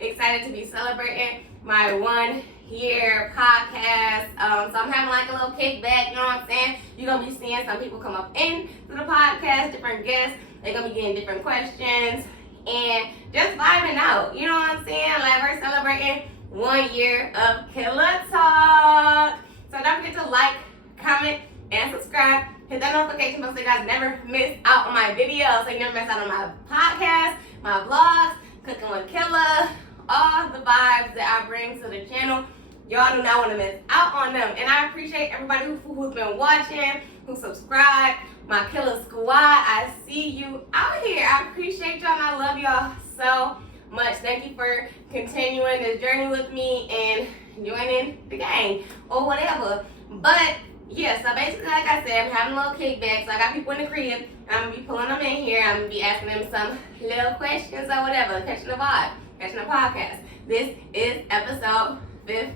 excited to be celebrating my 1 year podcast. So I'm having like a little kickback, you know what I'm saying? You're going to be seeing some people come up into the podcast, different guests. They're going to be getting different questions and just vibing out, you know what I'm saying? Like we're celebrating 1 year of Killa Talk. So don't forget to like, comment, and subscribe. Hit that notification bell so you guys never miss out on my videos. So you never miss out on my podcast, my vlogs, Cooking with Killa, all the vibes that I bring to the channel. Y'all do not want to miss out on them. And I appreciate everybody who's been watching, who subscribed, my Killa Squad. I see you out here. I appreciate y'all and I love y'all so much. Thank you for continuing this journey with me and joining the gang or whatever. But yeah, so basically, like I said, I'm having a little kickback. So I got people in the crib. I'm going to be pulling them in here. I'm going to be asking them some little questions or whatever. Catching the vibe. Catching the podcast. This is episode 15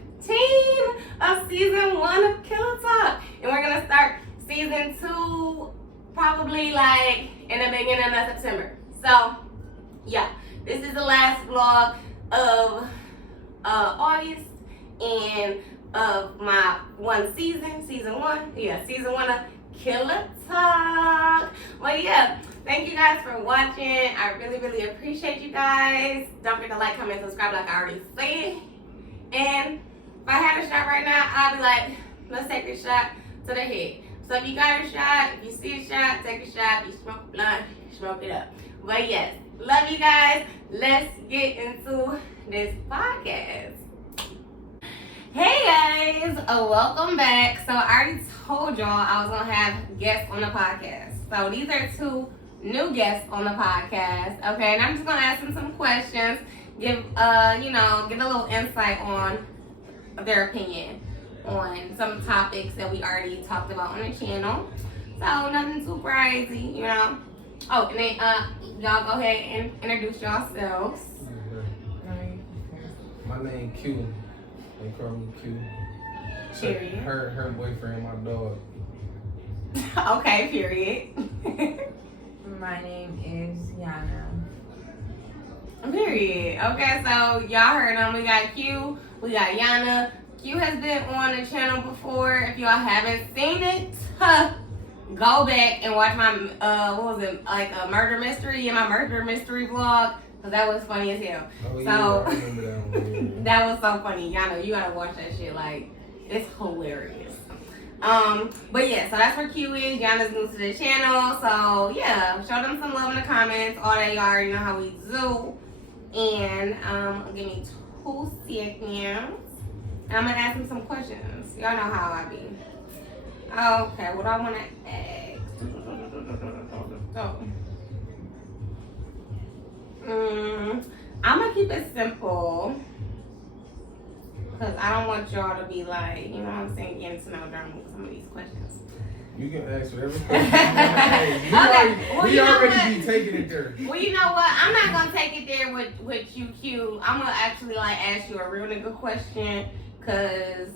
of season 1 of Killa Talk. And we're going to start season 2 probably like in the beginning of September. So, yeah. This is the last vlog of August and of my season 1. Yeah, season 1 of Killa Talk. Well, yeah, thank you guys for watching. I really, really appreciate you guys. Don't forget to like, comment, subscribe like I already said. And if I had a shot right now, I'll be like, let's take a shot to the head. So if you got a shot, if you see a shot, take a shot. If you smoke a blunt, smoke it up. But yes, love you guys. Let's get into this podcast. Hey guys, welcome back. So I already told y'all I was gonna have guests on the podcast. So these are 2 new guests on the podcast. Okay, and I'm just gonna ask them some questions, give a little insight on their opinion on some topics that we already talked about on the channel. So nothing too crazy, you know. Oh, and then y'all go ahead and introduce yourselves. My name Q. They call me Q. Period. Her boyfriend, my dog. Okay, period. My name is Yana. Period. Okay, so y'all heard them. We got Q, we got Yana. Q has been on the channel before. If y'all haven't seen it, go back and watch my what was it, like a murder mystery? Yeah, my murder mystery vlog. Cause that was funny as hell. Oh, yeah, So I remember that one. that was so funny. Y'all know you gotta watch that shit. Like it's hilarious. But yeah, so that's where Q is. Yana's new to the channel, so yeah, show them some love in the comments. All that y'all already know how we do. And give me 2 seconds. And I'm gonna ask them some questions. Y'all know how I be. Okay, what I wanna ask. I'm gonna keep it simple because I don't want y'all to be like, you know what I'm saying, getting to know them with some of these questions. You can ask whatever question. We already be taking it there. Well, you know what? I'm not gonna take it there with you, Q. I'm gonna actually like ask you a real nigga question because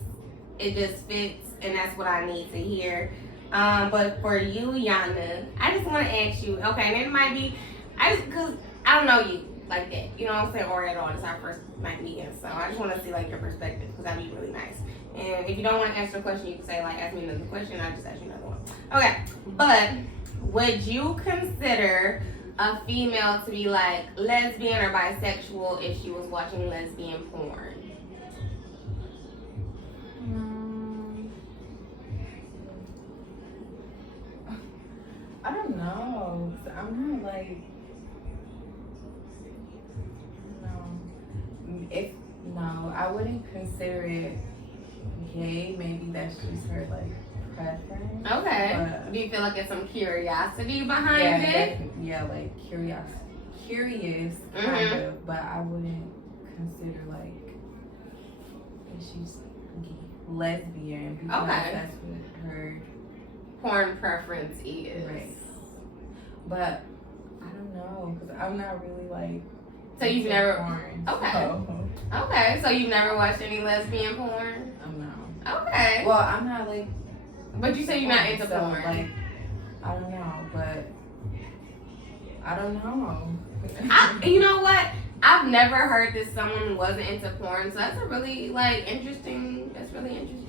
it just fits and that's what I need to hear. But for you, Yana, I just want to ask you. Okay, and it might be, because I don't know you like that, you know what I'm saying, or at all. It's our first night meeting, so I just want to see like your perspective because that'd be really nice. And if you don't want to answer the question, you can say like, ask me another question. I'll just ask you another one. Okay, but would you consider a female to be like lesbian or bisexual if she was watching lesbian porn? I don't know. I'm not like. No, I wouldn't consider it gay. Maybe that's just her like preference. Okay. But, do you feel like there's some curiosity behind it? Yeah, like curious kind of. But I wouldn't consider like that she's lesbian because that's what her porn preference is. Right. But I don't know because I'm not really like. So you've never. Porn, Okay. So. Okay. So you've never watched any lesbian porn? No. Okay. Well, I'm not like. But you say you're not into so, porn. Like, I don't know, but I don't know. You know what? I've never heard that someone wasn't into porn, so that's a really interesting. That's really interesting.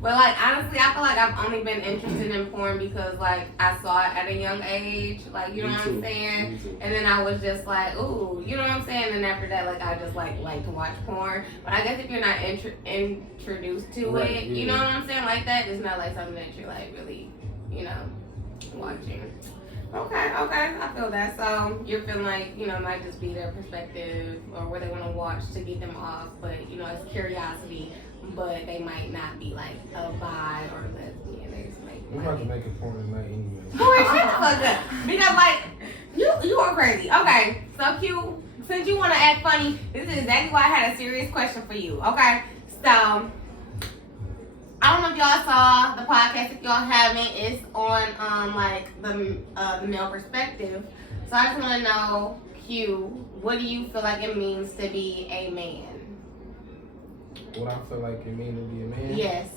But honestly, I feel like I've only been interested in porn because I saw it at a young age, you know what I'm saying? And then I was just like, ooh, you know what I'm saying? And after that, I just like to watch porn. But I guess if you're not introduced to it, you know what I'm saying? Like that, it's not something that you're really, watching. Okay, I feel that. So you're feeling it might just be their perspective or where they want to watch to get them off, but it's curiosity. But they might not be a bi or lesbian. They just We're about to make a porn tonight anyway. Boy, shut the fuck up. Because you are crazy. Okay, so Q, since you want to act funny, this is exactly why I had a serious question for you. Okay, so I don't know if y'all saw the podcast. If y'all haven't, it's on the male perspective. So I just want to know, Q, what do you feel like it means to be a man? What I feel like it means to be a man? Yes.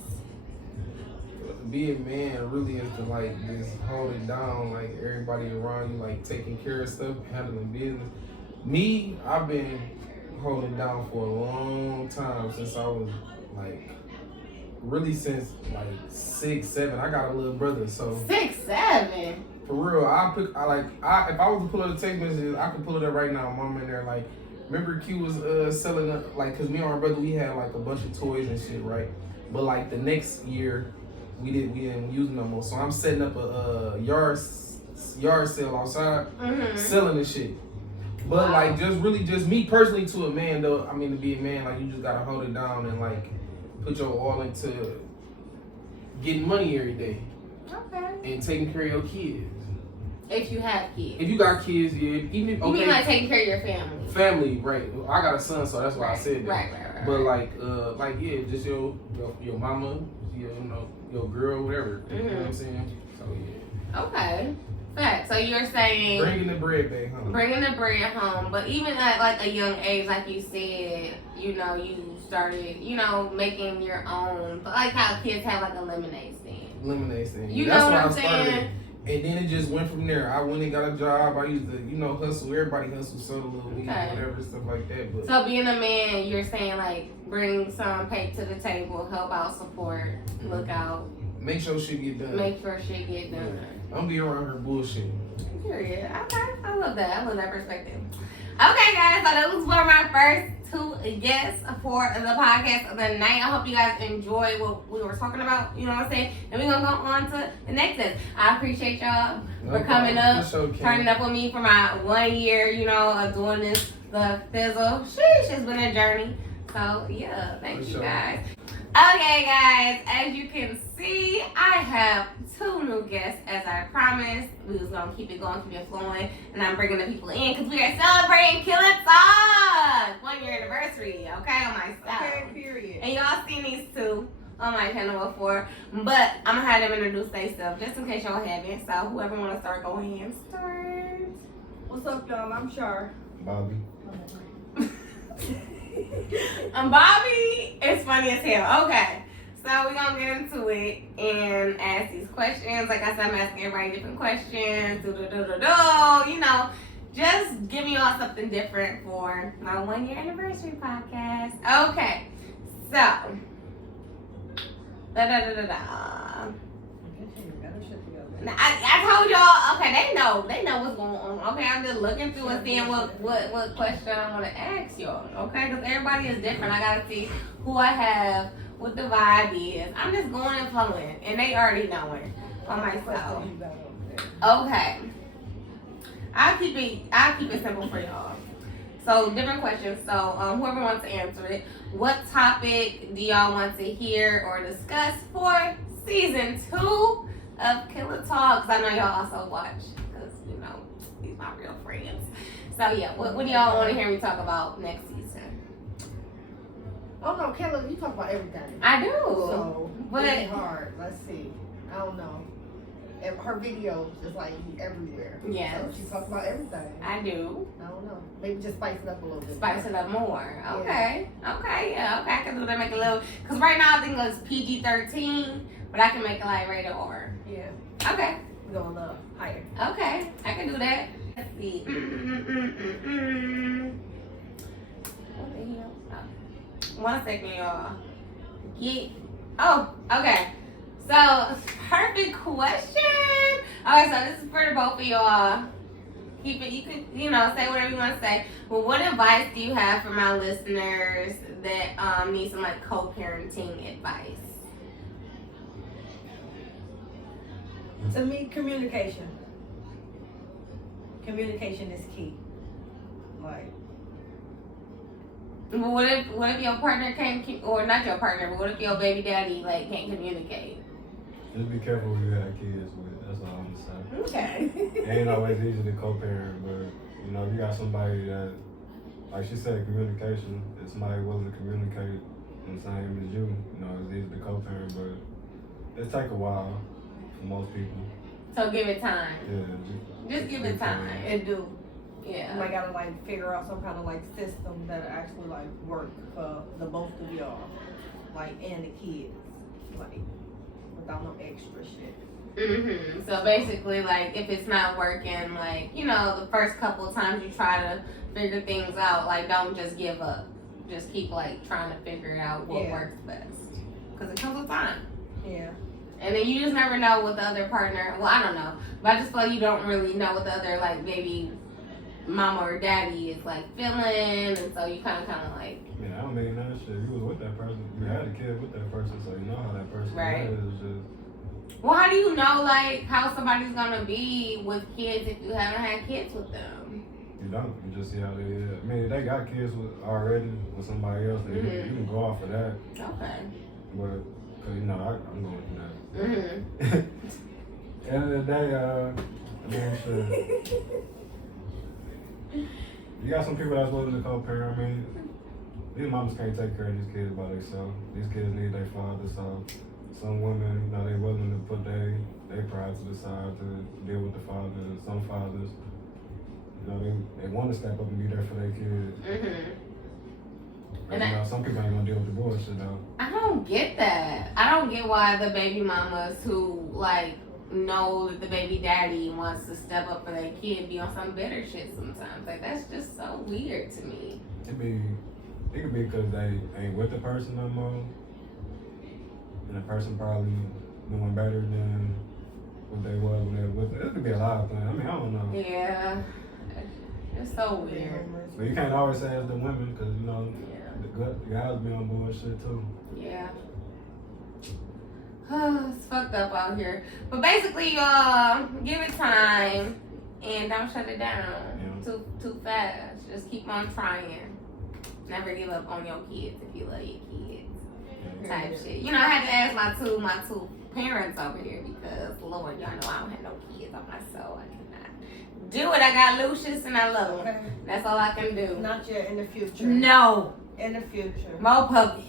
Be a man really is to just hold it down, everybody around you, taking care of stuff, handling business. Me, I've been holding down for a long time since I was really since 6, 7. I got a little brother, so 6, 7. For real, if I was to pull up the text messages, I could pull it up right now. Mom in there remember Q was selling cause me and my brother, we had a bunch of toys and shit, right? But the next year we didn't use them no more. So I'm setting up a yard sale outside, selling this shit. But just me personally to a man though, I mean to be a man, you just gotta hold it down and put your all into getting money every day. Okay. And taking care of your kids. If you have kids. If you got kids, yeah. Even if, okay. You mean taking care of your family. Family, right. I got a son, so that's why I said that. Right. But yeah, just your mama, your girl, whatever. You know what I'm saying? So yeah. Okay. Fact. So you're saying bringing the bread back home. Bringing the bread home, but even at a young age, like you said, you started, making your own. But how kids have a lemonade stand. Lemonade stand. You that's know what why I'm I started. saying? And then it just went from there. I went and got a job. I used to, hustle. Everybody hustle, sell a little weed, whatever, stuff like that. But so being a man, you're saying bring some pay to the table, help out, support, look out. Make sure shit get done. Make sure shit get done. Don't be around her bullshit. Period. Okay. I love that. I love that perspective. Okay, guys. So those were my first 2 guests for the podcast of the night. I hope you guys enjoy what we were talking about. You know what I'm saying? And we're going to go on to the next one. I appreciate y'all for coming up, turning up with me for my 1 year, of doing this, the fizzle. Sheesh, it's been a journey. So, yeah, thank you guys. Okay, guys, as you can see, I have 2 new guests, as I promised. We was going to keep it going, keep it flowing, and I'm bringing the people in because we are celebrating Killer Talk 1 year anniversary, okay, on my style. Okay, period. And y'all seen these 2 on my channel before, but I'm going to have them introduce themselves just in case y'all haven't. So whoever want to start, go ahead and start. What's up, y'all? I'm Char. Bobby. Bobby is funny as hell. Okay, so we're gonna get into it and ask these questions. Like I said, I'm asking everybody different questions. Just giving y'all something different for my 1 year anniversary podcast. Okay, so I told y'all, okay, they know what's going on. Okay, I'm just looking through and seeing what question I want to ask y'all. Okay, because everybody is different. I gotta see who I have, what the vibe is. I'm just going and flowing, and they already know it on myself. Okay, I'll keep it simple for y'all. So different questions. So whoever wants to answer it, what topic do y'all want to hear or discuss for season 2? Of Killer Talk, 'cause I know y'all also watch, because these my real friends. So yeah, what do y'all want to hear me talk about next season? Oh no, Killer, you talk about everything. I do. So, but it's hard. Let's see. I don't know. And her videos is everywhere. Yes. So she talks about everything. I do. I don't know. Maybe just spice it up a little bit. Spice it up more. Okay. Yeah. Okay. Yeah. Okay. I can do that. Make it a little. Cause right now I think it's PG-13, but I can make it rated R. Yeah. Okay. We're going up higher. Okay. I can do that. Let's see. 1 second, y'all. Oh, okay. So, perfect question. Okay, so this is for the both of y'all. Keep it, you can, say whatever you want to say. But what advice do you have for my listeners that need some like co-parenting advice? To me, communication. Communication is key. Like, But what if your partner can't, or not your partner, but what if your baby daddy like can't communicate? Just be careful who you have kids with. That's all I'm gonna say. okay. It ain't always easy to co-parent, but if you got somebody that, like she said, communication. If somebody willing to communicate the same as you, it's easy to co-parent, but it take a while for most people. So give it time. Yeah. Just give it time. It do. Yeah. I gotta figure out some kind of system that actually work for the both of y'all, and the kids, without no extra shit. So basically, if it's not working, the first couple of times you try to figure things out, don't just give up. Just keep trying to figure out what works best, because it comes with time. Yeah. And then you just never know what the other partner. Well, I don't know, but I just feel like you don't really know what the other maybe mama or daddy is feeling, and so you kind of Yeah, I don't mean that shit. You was with that person. You had a kid with that person, so you know how that person Right. is. Just Well, how do you know how somebody's gonna be with kids if you haven't had kids with them? you don't. You just see how they is. I mean, if they got kids already with somebody else, then you can go off of that. Okay. But cause I'm going with that. Mhm. End of the day, I mean, shit. You got some people that's willing to co-parent. I mean, these mamas can't take care of these kids by themselves. These kids need their father, so some women, they willing to put their pride to the side to deal with the father. And some fathers, they want to step up and be there for their kids. And But, some people ain't gonna deal with the bullshit though. I don't get that. I don't get why the baby mamas who know that the baby daddy wants to step up for their kid be on some better shit sometimes. That's just so weird to me. It could be because they ain't with the person no more, and the person probably doing better than what they was when they were with it. It could be a lot of things. I mean, I don't know. Yeah. It's so weird. But you can't always say it's the women because Yeah. the guys be on bullshit too. Yeah. It's fucked up out here. But basically, y'all, give it time and don't shut it down too fast. Just keep on trying. Never give up on your kids if you love your kids. Type shit. I had to ask my two parents over here because Lord, y'all know I don't have no kids on my soul. I cannot do it. I got Lucius and I love him. Okay. That's all I can do. Not yet. In the future. No. In the future. More puppies.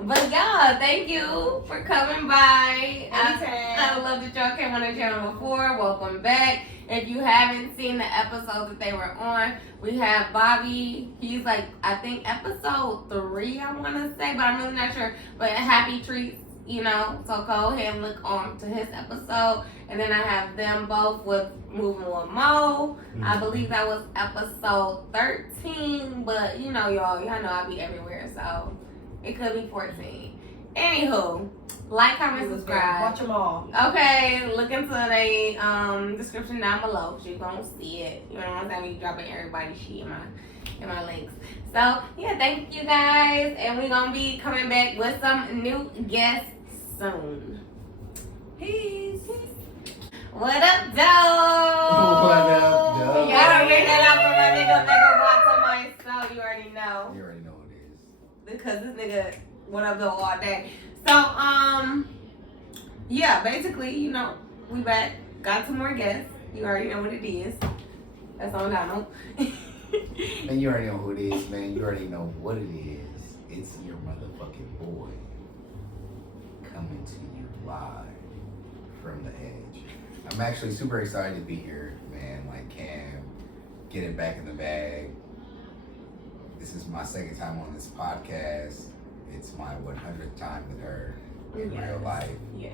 But y'all, thank you for coming by. I love that y'all came on the channel before. Welcome back. If you haven't seen the episodes that they were on, we have Bobby. He's I think episode 3, I want to say, but I'm really not sure. But Happy Treats, so go ahead and look on to his episode. And then I have them both with Moving with Mo. I believe that was episode 13, but y'all know I be everywhere, so it could be 14. Anywho, like, comment, subscribe. Watch them all. Okay, look into the description down below because you're gonna see it. You know what I'm saying? We dropping everybody's shit in my links. So yeah, thank you guys, and we're gonna be coming back with some new guests soon. Peace. What up, Doe? What up, Doe? Y'all don't get that out from my nigga watch on my so you already know. You already know what it is. Because this nigga what up Doe all day. So yeah, basically, we back. Got 2 more guests. You already know what it is. That's on Donald. Man, you already know who it is, man. You already know what it is. It's your motherfucking boy coming to you live from the edge. I'm actually super excited to be here, man. Cam, get it back in the bag. This is my 2nd time on this podcast. It's my 100th time with her in real life. Yes.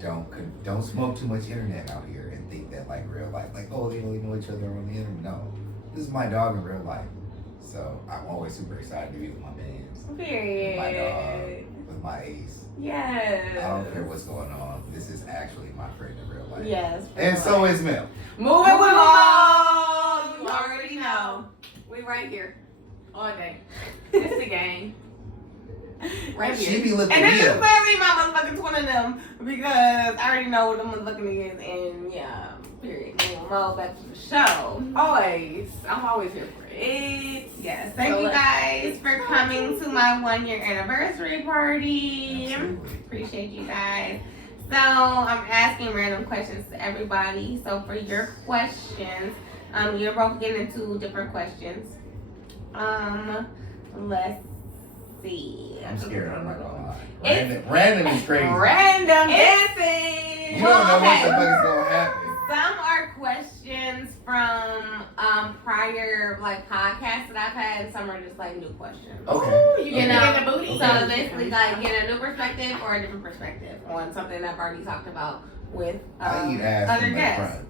Don't smoke too much internet out here and think that real life, oh, they only know each other on the internet. No, this is my dog in real life. So So I'm always super excited to be with my bands, Period. my dog, with my ace. Yes. I don't care what's going on. This is actually my friend in real life. Yes. And so is Mel. Moving along. You already know. We right here. All day. It's the game. Right She here. be looking And this me is up. clearly my motherfucking twin of them because I already know what the motherfucking is, and yeah, period. Roll back to the show. Always. I'm always here for it. Yes. Thank you guys for coming to my 1-year anniversary party. Absolutely. Appreciate you guys. So I'm asking random questions to everybody. So for your questions, you're both getting into different questions. Let's see. I'm scared. I'm not gonna lie. Random is crazy. Random dancing. You don't know what the fuck is gonna happen. Some are questions from prior like podcasts that I've had, and some are just like new questions. Okay. You know, the booty. so basically like get a new perspective or a different perspective on something that I've already talked about with I eat ass other from the guests. front.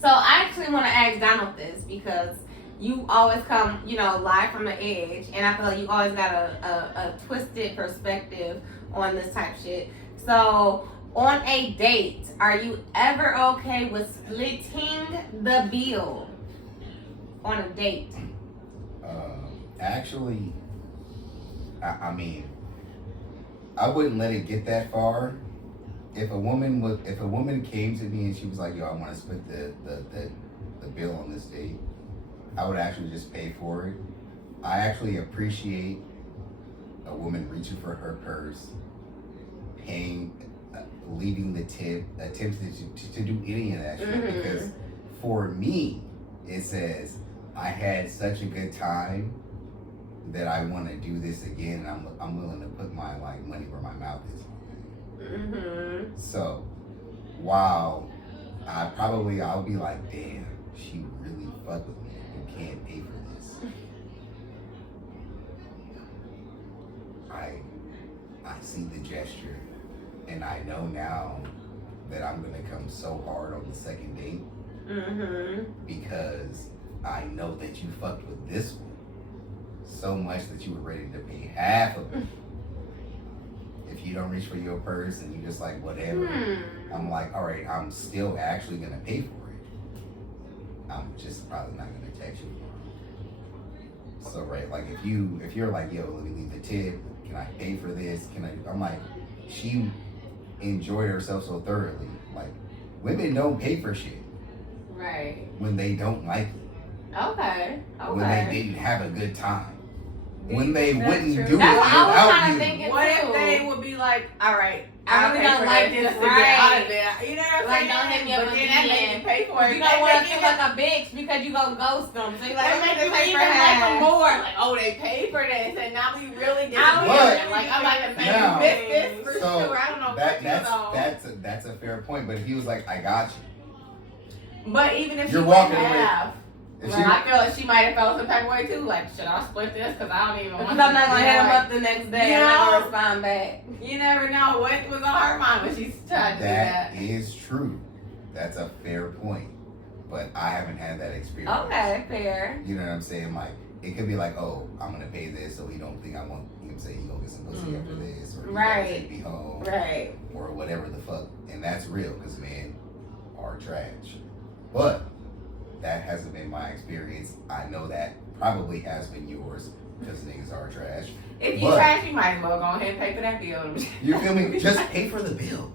So I actually want to ask Donald this because you always come, you know, live from the edge, and I feel like you always got a twisted perspective on this type shit. So on a date, are you ever okay with splitting the bill on a date? Actually, I mean, I wouldn't let it get that far. If a woman came to me and she was like, "Yo, I want to split the bill on this date," I would actually just pay for it. I actually appreciate a woman reaching for her purse, paying, leaving the tip, attempting to do any of that shit. Mhm. Because for me, it says I had such a good time that I want to do this again, and I'm willing to put my like money where my mouth is. Mm-hmm. So while I'll be like, damn, she really fucked with me. You can't pay for this. I see the gesture, and I know now that I'm gonna come so hard on the second date Mm-hmm. because I know that you fucked with this one so much that you were ready to pay half of it. If you don't reach for your purse and you just like whatever, I'm like, all right, I'm still actually gonna pay for it. I'm just probably not gonna text you tomorrow. So right, like if you're like, yo, let me leave the tip. Can I pay for this? I'm like, she enjoyed herself so thoroughly. Like, women don't pay for shit Right. when they don't like it. Okay. When they didn't have a good time. When they That's wouldn't true. do it That's what I was without kinda you. thinking. What if they would be like, all right, I I'll really pay don't for like this this, just to get out right. of there. You know what I'm Like, saying? don't hit me up But then that again. make you pay for it. You don't want to They feel make like a bitch because you gonna ghost them. So you're like, They I'm make gonna you pay even for like them half. more. Like, oh, they paid for this, and now we really did I would. Like, I'm like, if you Now, missed this for so sure. I don't know what you know. that's a fair point. But if he was like, I got you. But even if You're she walking wouldn't away. have, If well, she- I feel like she might have felt some type of way too. Like, should I split this? Because I don't even want Because to. I'm not gonna You know, hit him like, up the next day. you I'm not know? gonna respond back. You never know what was on her mind when she's trying to do that. That is true. That's a fair point. But I haven't had that experience. Okay, fair. You know what I'm saying? Like, it could be like, oh, I'm gonna pay this so he don't think I want him to say he gonna get some pussy after this, or he Right. gotta take me home, Right. or whatever the fuck. And that's real, because men are trash. But that hasn't been my experience. I know that probably has been yours, because niggas are trash. If you But- trash, you might as well go ahead and pay for that bill. You feel me? Just pay for the bill.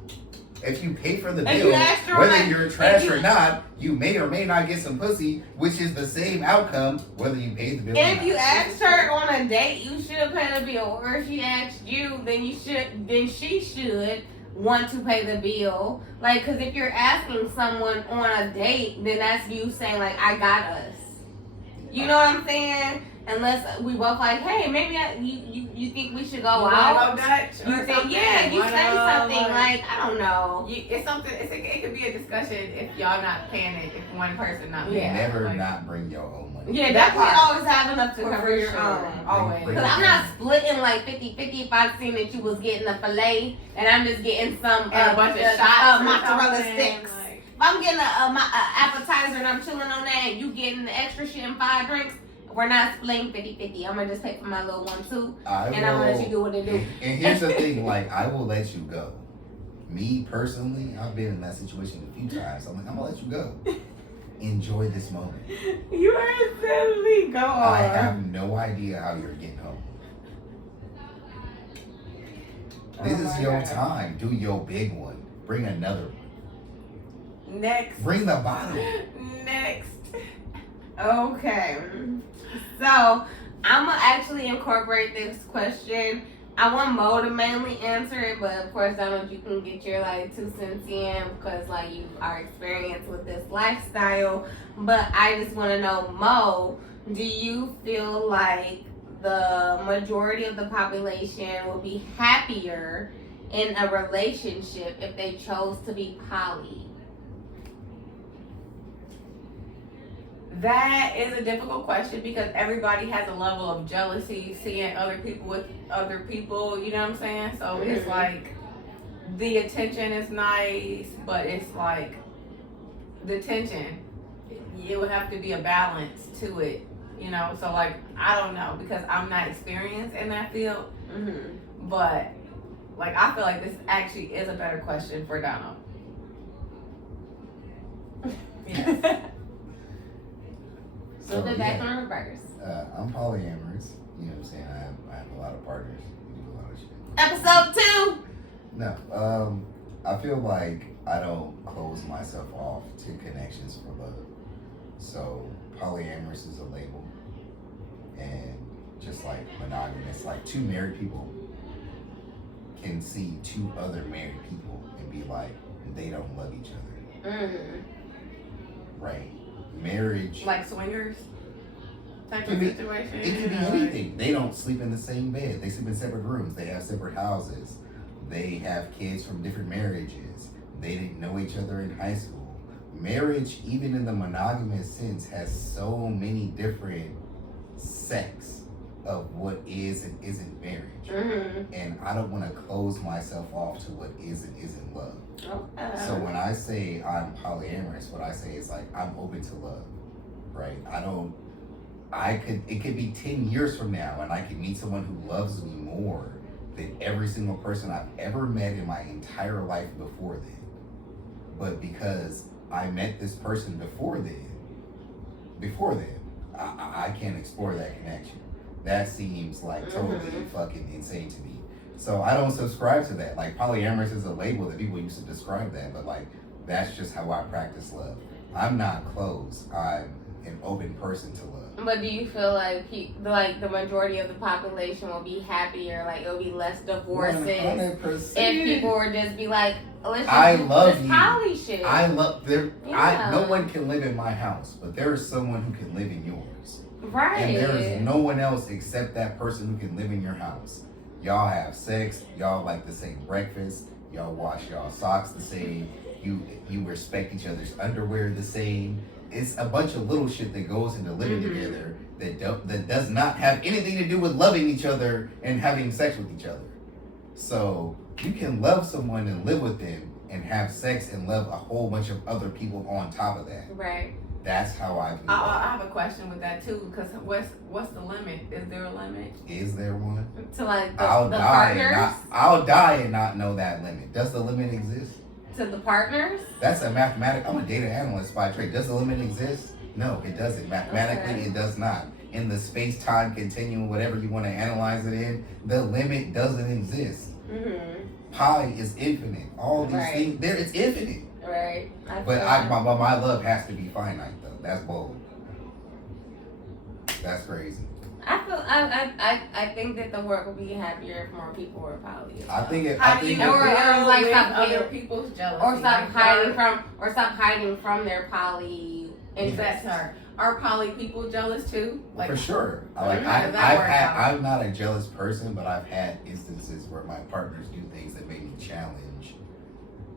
If you pay for the If bill, you extra whether money- you're trash if you- or not, you may or may not get some pussy, which is the same outcome whether you pay the bill or If not. you asked her on a date, you should pay the bill. Or if she asked you, then she should want to pay the bill. Like, cause if you're asking someone on a date, then that's you saying like, I got us. You know what I'm saying? Unless we both like, hey, maybe you think we should go out. Go Dutch You or think, something. yeah, you One say of, something like, I don't know. It's something. It could be a discussion if y'all not paying it. If one person not paying. Yeah. it. Never Like, not bring your own money. Yeah, That definitely part. always have enough to For cover your sure. own. Always. Bring Because I'm your not own. splitting like 50-50 if I seen that you was getting a filet and I'm just getting some And a bunch of shots or mozzarella something, sticks. like- If I'm getting a appetizer and I'm chilling on that and you getting the extra shit and 5 drinks, we're not splitting 50-50. I'm gonna just pay for my little one too, and I'm gonna let you do what it do. And here's the thing, like, I will let you go. Me personally, I've been in that situation a few times. I'm like, I'm gonna let you go. Enjoy this moment. You are silly. Go on. I have no idea how you're getting home. This is your time. Do your big one. Bring another one. Next. Bring the bottle. Next. Okay. So I'm gonna actually incorporate this question. I want Mo to mainly answer it, but of course, Donald, you can get your like 2 cents in because like you are experienced with this lifestyle. But I just want to know, Mo, do you feel like the majority of the population will be happier in a relationship if they chose to be poly? That is a difficult question because everybody has a level of jealousy seeing other people with other people, you know what I'm saying? So it's like the attention is nice, but it's like the tension. It would have to be a balance to it, you know? So like, I don't know because I'm not experienced in that field, but like, I feel like this actually is a better question for Donald. Yes. So the back on reverse. I'm polyamorous. You know what I'm saying? I have a lot of partners. We do a lot of shit. Episode 2. No, I feel like I don't close myself off to connections for love. So polyamorous is a label, and just like monogamous, like 2 married people can see 2 other married people and be like, they don't love each other. Right? Marriage. Like swingers type of Could be- situation. It could be or- anything. They don't sleep in the same bed. They sleep in separate rooms. They have separate houses. They have kids from different marriages. They didn't know each other in high school. Marriage, even in the monogamous sense, has so many different sects of what is and isn't marriage. And I don't want to close myself off to what is and isn't love. So when I say I'm polyamorous, what I say is like I'm open to love, right? It could be 10 years from now and I could meet someone who loves me more than every single person I've ever met in my entire life before then. But because I met this person before then, I can't explore that connection. That seems like totally fucking insane to me. So I don't subscribe to that. Like polyamorous is a label that people used to describe that, but like that's just how I practice love. I'm not closed. I'm an open person to love. But do you feel like like the majority of the population will be happier, like it'll be less divorces 100%. if people would just be like, let's just I do love this you. poly shit. No one can live in my house, but there is someone who can live in yours. Right. And there is no one else except that person who can live in your house. Y'all have sex, y'all like the same breakfast, y'all wash y'all socks the same, you respect each other's underwear the same. It's a bunch of little shit that goes into living together that does not have anything to do with loving each other and having sex with each other. So you can love someone and live with them and have sex and love a whole bunch of other people on top of that. Right. That's how I view it. I have a question with that too, because what's the limit? Is there a limit? Is there one? To like the I'll partners? die and not know that limit. Does the limit exist? To the partners? That's a mathematic. I'm a data analyst by trade. Does the limit exist? No, it doesn't. Mathematically, It does not. In the space-time continuum, whatever you want to analyze it in, the limit doesn't exist. Pi is infinite. All these things, it's infinite. Right. But my love has to be finite though. That's bold. That's crazy. I think that the world would be happier if more people were poly. I think it. How I do think you it- Or like with stop other getting- people's jealousy? Or stop Like, hiding from their poly That's interests. her. Are poly people jealous too? Like for sure. how does that work out? I'm not a jealous person, but I've had instances where my partners do things that make me challenge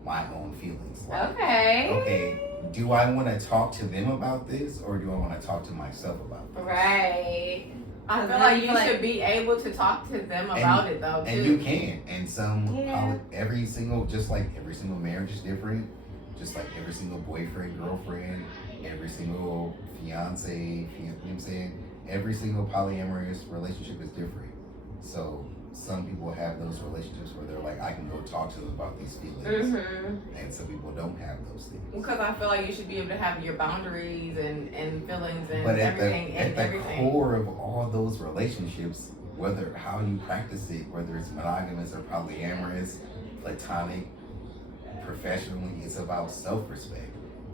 my own feelings. Like, okay, do I want to talk to them about this, or do I want to talk to myself about this? Right. I feel like you should be able to talk to them about it though too. And you can. And some, Yeah. just like every single marriage is different, just like every single boyfriend, girlfriend, every single fiance, you know what I'm saying? every single polyamorous relationship is different. So some people have those relationships where they're like, I can go talk to them about these feelings, and some people don't have those things. Because I feel like you should be able to have your boundaries and feelings and But at everything the core of all those relationships, whether how you practice it, whether it's monogamous or polyamorous, platonic, professionally, it's about self-respect.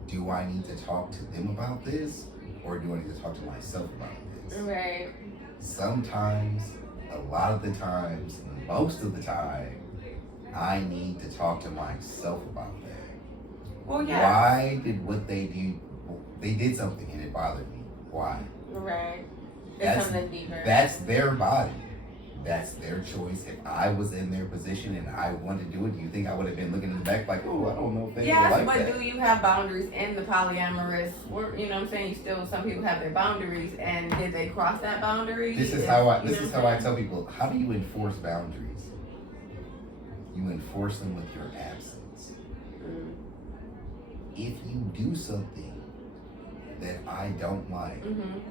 Do I need to talk to them about this, or do I need to talk to myself about this? Right. Sometimes, a lot of the times, most of the time, I need to talk to myself about that. Well, yeah. Why did what they do? They did something and it bothered me. Why? Right. It's That's- something deeper. That's their body. That's their choice. If I was in their position and I wanted to do it, do you think I would have been looking in the back like, oh, I don't know if they Yes, like but that? do you have boundaries in the polyamorous? You know what I'm saying? Some people have their boundaries, and did they cross that boundary? This is If- how I you know this is what how I'm I tell people, how do you enforce boundaries? You enforce them with your absence. If you do something that I don't like, saying?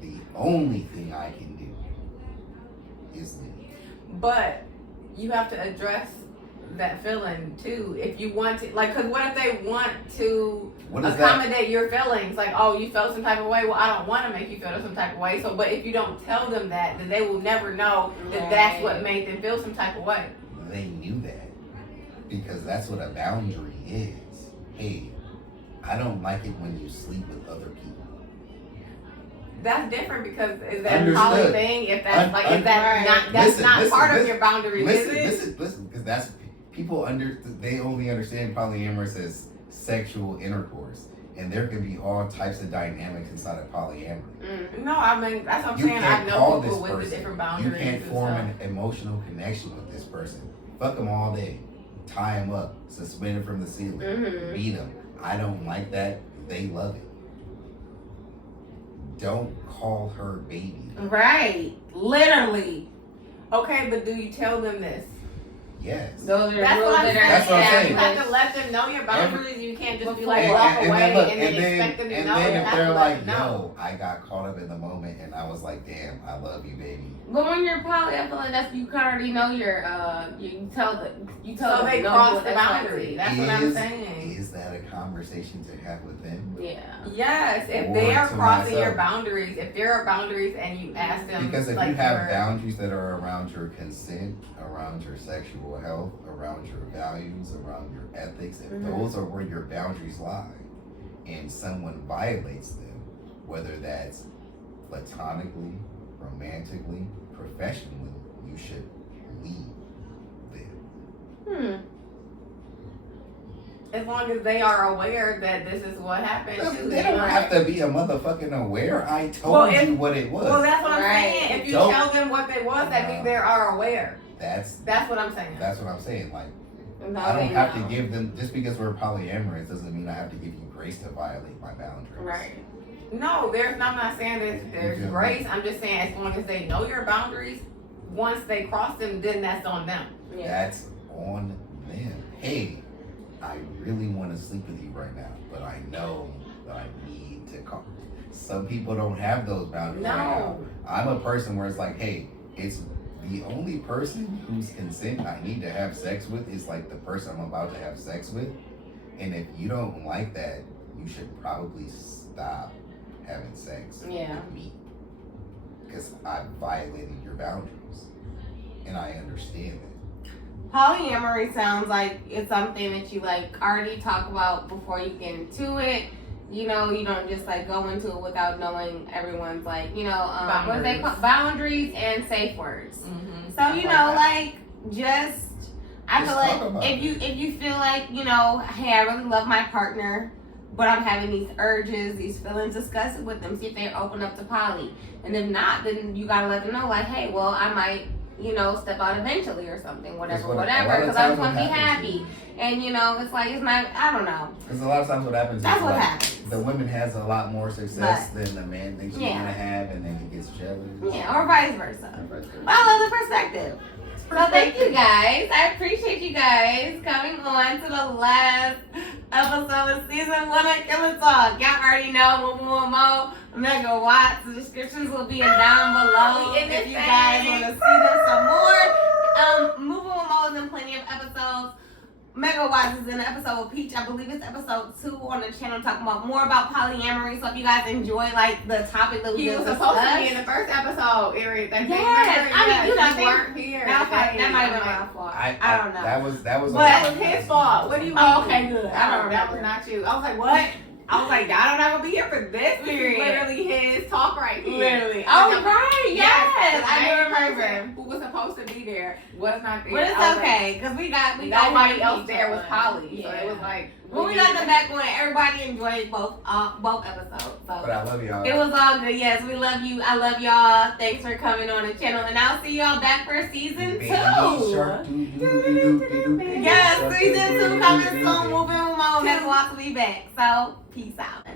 the only thing I can do is leave. But you have to address that feeling too. If you want to, like, because what if they want to What is that? accommodate your feelings? Like, oh, you felt some type of way. Well, I don't want to make you feel some type of way. So, but if you don't tell them that, then they will never know that that's what made them feel some type of way. They knew that because that's what a boundary is. Hey, I don't like it when you sleep with other people. That's different because is that a Understood. poly thing? If that's is that not that's Listen, not listen, part of listen, your boundary, Listen, is it? listen, because that's people they only understand polyamorous as sexual intercourse, and there can be all types of dynamics inside of polyamory. No, I mean that's what I'm You saying. I can't know call people this with the person. different You boundaries. can't and form stuff. an emotional connection with this person. Fuck them all day, tie them up, suspend them from the ceiling, beat them. I don't like that. They love it. Don't call her baby. Right. Literally. Okay, but do you tell them this? Yes. Those are That's rules what I'm that saying. are That's what I'm saying. You have to let them know your boundaries. You can't just be like And- walk and away then look, and then expect them to know. then You if have they're to let like, them know. yo, I got caught up in the moment and I was like, damn, I love you, baby. But when you're poly, I feel like that's you already know your you tell So them, they don't cross do it the X, Y, Z. boundary. That's what I'm Is- saying. Is that a conversation to have with them? Yeah. Yes, if Or they are to crossing your myself. boundaries, if there are boundaries and you ask them, Because if like you have your- boundaries that are around your consent, around your sexual health, around your values, around your ethics, if those are where your boundaries lie, and someone violates them, whether that's platonically, romantically, professionally, you should leave them. as long as they are aware that this is what happened. too, They don't you know? have to be a motherfucking aware. I told Well, if- you what it was. Well, that's what I'm Right. saying. If you Don't- tell them what they was, that means they are aware. That's That's what I'm saying. what I'm saying. Like, No, I don't they have know. to give them, just because we're polyamorous doesn't mean I have to give you grace to violate my boundaries. Right. No, I'm not saying there's Yeah. grace. I'm just saying as long as they know your boundaries, once they cross them, then that's on them. Yeah. That's on them. Hey, I really want to sleep with you right now, but I know that I need to call. Some people don't have those boundaries right now. No. I'm a person where it's like, hey, it's the only person whose consent I need to have sex with is like the person I'm about to have sex with. And if you don't like that, you should probably stop having sex Yeah. with me. Because I violated your boundaries. And I understand it. Polyamory sounds like it's something that you like already talk about before you get into it. You know, you don't just like go into it without knowing everyone's like, you know, what do they call boundaries and safe words. Mm-hmm. So you know, like just I Just feel talk like about if you feel like, you know, hey, I really love my partner, but I'm having these urges, these feelings, discuss it with them. See if they're open up to poly. And if not, then you gotta let them know, like, hey, well, I might, you know, step out eventually or something, whatever, That's what- a lot whatever, of because I just times want to be what happens happy. And you know, it's like it's not. I don't know. Because a lot of times what happens That's is what like, happens. the woman has a lot more success than the man thinks she's Yeah. gonna have, and then he gets jealous. Yeah, or vice versa. And vice versa. But I love the perspective. So thank you guys. I appreciate you guys coming on to the last episode of season 1 of Killer Talk. Y'all already know Mo, Megawatts. The descriptions will be down below if you guys want to see them some more. Mo is in plenty of episodes. Megawatts is in an episode with Peach. I believe it's episode 2 on the channel talking about more about polyamory. So if you guys enjoy like the topic that we He was supposed to be in the first episode, Eric. Yes, I mean, you know, weren't here. That might have been my fault. I don't know. That was. But That was his fault. What do you mean? Oh, okay, good. I don't That was remember. not you. I was like, what? I was like, I'm not gonna be here for this. This is Period. literally his talk right here. Literally. Oh, right. Yes. I do the remember. person who was supposed to be there was not there. But it's I was okay, because we got nobody more else people. there was Polly. So Yeah. it was like When we got them back on, everybody enjoyed both episodes. But So I love y'all. it was all good. Yes, we love you. I love y'all. Thanks for coming on the channel, and I'll see y'all back for season 2. Yes, season 2 coming soon. Moving with Mo. Megawatts will be back. So peace out.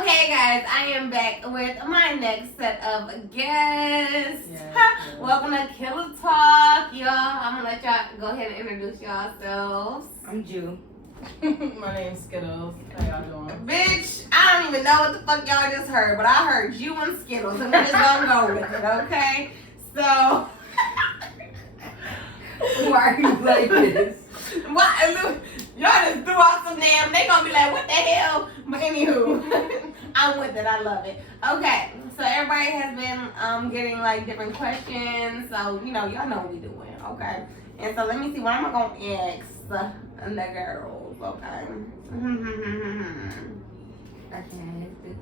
Okay, guys, I am back with my next set of guests. Welcome to Killer Talk, y'all. I'm gonna let y'all go ahead and introduce yourselves. I'm Jew. My name's Skittles. How y'all doing? Bitch, I don't even know what the fuck y'all just heard, but I heard you and Skittles, and we're just gonna go with it, okay? So, Why are you like this? what? Look, y'all just threw out some damn. They gonna be like, what the hell? But anywho, I'm with it. I love it. Okay, so everybody has been getting like different questions. So y'all know what we doing. Okay, and so let me see. What am I gonna ask the girls? Okay. I can't hit this.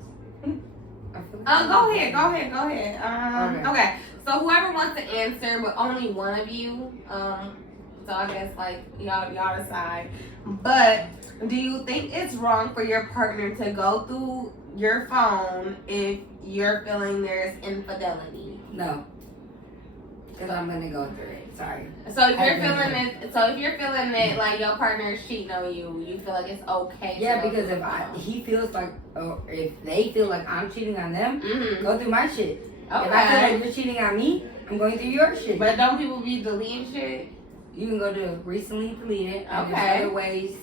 I feel like Go ahead. Okay. Okay. So whoever wants to answer, but only one of you. So I guess like y'all decide. But do you think it's wrong for your partner to go through your phone if you're feeling there's infidelity? No. Because I'm going to go through it. Sorry. So if you're I've been feeling it, that like your partner is cheating on you, you feel like it's okay. Yeah, because he feels like, or if they feel like I'm cheating on them, Mm-hmm. go through my shit. If I feel Okay. like you're cheating on me, I'm going through your shit. But don't people be deleting shit? You can go to recently deleted. And Okay. there's other ways.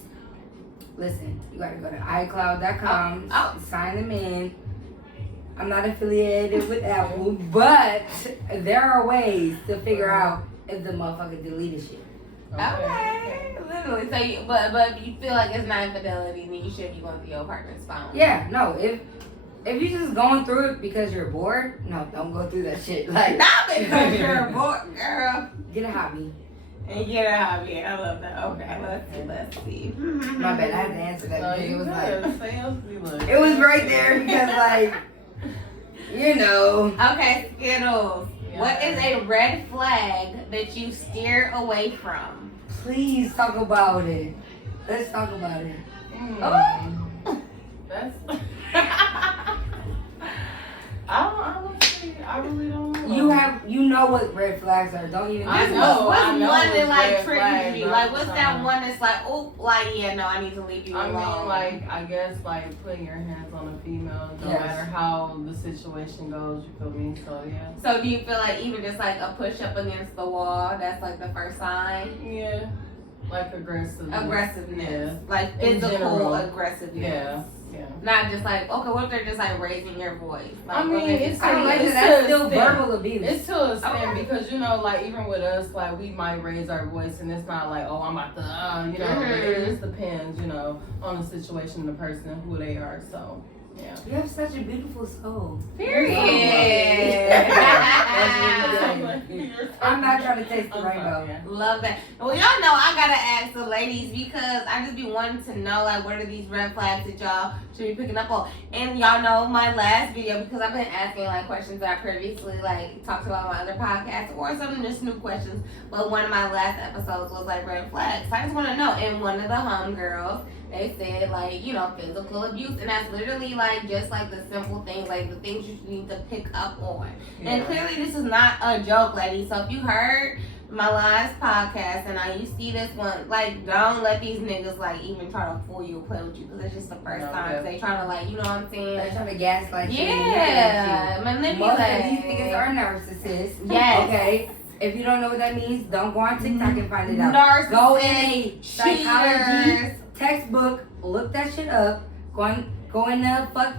Listen, you gotta go to iCloud.com, Oh. sign them in. I'm not affiliated with Apple, but there are ways to figure out if the motherfucker deleted shit. Okay. Literally. So but if you feel like it's not infidelity, then you should be going through your partner's phone. Yeah, no, if you're just going through it because you're bored, no, don't go through that shit. Like, Not because you're a boy, girl. get a hobby. And get a hobby. I love that. Okay, let's see. My bad, I had to answer that No, because you it was good. like, Sales be like. it was right there because like, you know. Okay, Skittles. Yeah. What is a red flag that you steer away from? Please talk about it. Let's talk about it. That's. I really don't know. You know what red flags are. Don't even. I What's know, one I know that it's like red triggers flags, you? but Like I'm what's that trying. one that's like, oh, like yeah, no, I need to leave you I alone. mean, like, I guess, like, putting your hands on a female, no Yes. matter how the situation goes, you feel me? So, yeah. So do you feel like even just like a push up against the wall, that's like the first sign? Yeah. Like, aggressiveness. Aggressiveness. Like In physical general. aggressiveness. Yeah. Yeah. Not just like, okay, what if they're just like raising your voice? Like, I mean, okay, it's I don't like It's that. That's to still extent. verbal abuse. It's to a extent Okay. because, you know, like, even with us, like, we might raise our voice and it's not like, oh, I'm about to, you know, but Mhm. it just depends, you know, on the situation, the person, who they are, so, yeah. You have such a beautiful soul. Period. I'm not trying to taste the rainbow. Love that. Well, y'all know I gotta ask the ladies because I just be wanting to know like what are these red flags that y'all should be picking up on. And y'all know my last video because I've been asking like questions that I previously like talked about on my other podcasts or some just new questions. But one of my last episodes was like red flags. So I just want to know. And one of the homegirls, they said like, you know, physical abuse, and that's literally like just like the simple things, like the things you need to pick up on. And clearly this is not a joke, ladies. So if you heard my last podcast and now you see this one, like don't let these niggas like even try to fool you or play with you because it's just the first No, time yeah. they trying to like, you know what I'm saying? They're trying to gaslight you. Yeah, Most manipulate. of these niggas are narcissists. Yes. Okay. If you don't know what that means, don't go on TikTok and find it out. Narcissists, Go in a psychology cheaters. textbook, look that shit up. Go in the fuck.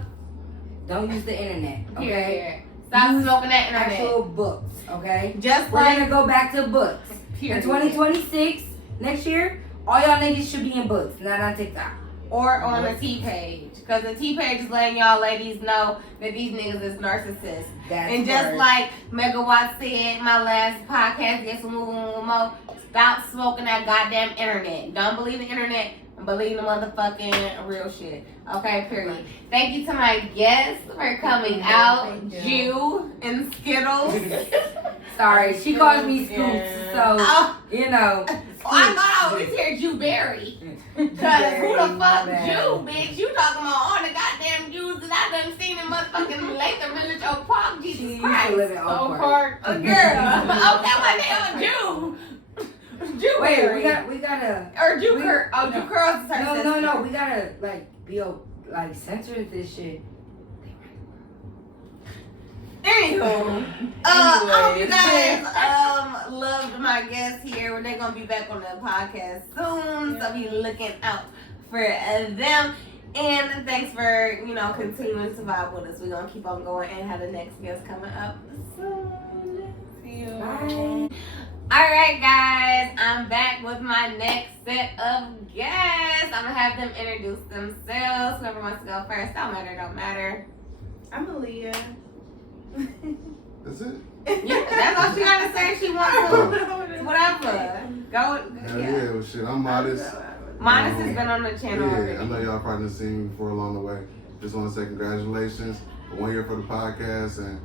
Don't use the internet, okay? Period. Stop Use smoking that internet. Actual books, okay? Just We're like gonna go back to books. period. In 2026, next year, all y'all niggas should be in books, not on TikTok. Or on the T page. Because the T page is letting y'all ladies know that these niggas is narcissists. That's And just word. like Megawatt said in my last podcast, Guess What Mo, stop smoking that goddamn internet. Don't believe the internet. Believe the motherfucking real shit. Okay, period. Thank you to my guests for coming out. Thank you. Jew and Skittles. Sorry, she calls me Scoops, so, Oh, you know. I thought I always hear Jew Berry. Cause who the fuck Jew, bitch? You talking about all the goddamn Jews that I done seen in motherfucking Latham Village, Oak Park, She Jesus used Christ. to live in Oak Park. A girl. Okay, my name a Jew. Jew Wait, Berry. we gotta. Or Jew we- Curl. Oh, Jew Curls is her No, sister. no, no. We gotta like censor this shit. Anywho, I hope you guys loved my guests here. They're gonna be back on the podcast soon, so be looking out for them. And thanks for continuing to vibe with us. We're gonna keep on going and have the next guest coming up soon. See you. Bye. All right, guys, I'm back with my next set of guests. I'm gonna have them introduce themselves. Whoever wants to go first, don't matter. I'm Aaliyah. That's it. Yeah, that's all she gotta say. She wants to, whatever. Go, Hell yeah. yeah, well, shit, I'm Modest. Modest has been on the channel Yeah, already. I know y'all probably done seen me before along the way. Just want to say congratulations for 1 year for the podcast, and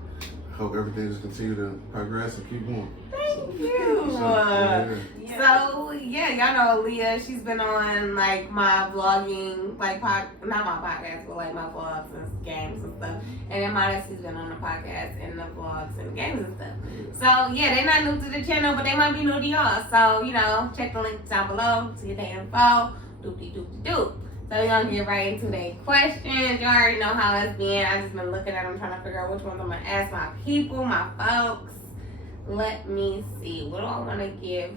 hope everything just continue to progress and keep going. Thank you. Yeah. So yeah, y'all know Aaliyah. She's been on like my vlogging, like not my podcast, but like my vlogs and games and stuff. And then Modest has been on the podcast and the vlogs and games and stuff. So yeah, they're not new to the channel, but they might be new to y'all. So check the link down below to get the info. Doop. So we're gonna get right into their questions. You already know how it's been. I just been looking at them, trying to figure out which ones I'm gonna ask my people, my folks. Let me see. What do I want to give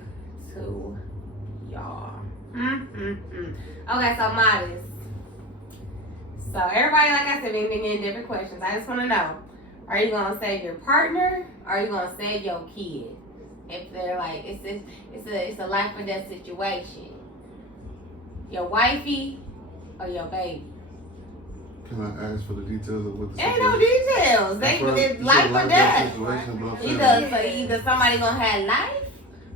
to y'all? Okay, so Modest. So everybody, like I said, been getting different questions. I just want to know: are you gonna save your partner? Or are you gonna save your kid? If they're like, it's a life or death situation. Your wifey or your baby? Can I ask for the details of what the Ain't no situation- details. That's what- It's you life said or life death. situation, but I'm saying, Either somebody gonna have life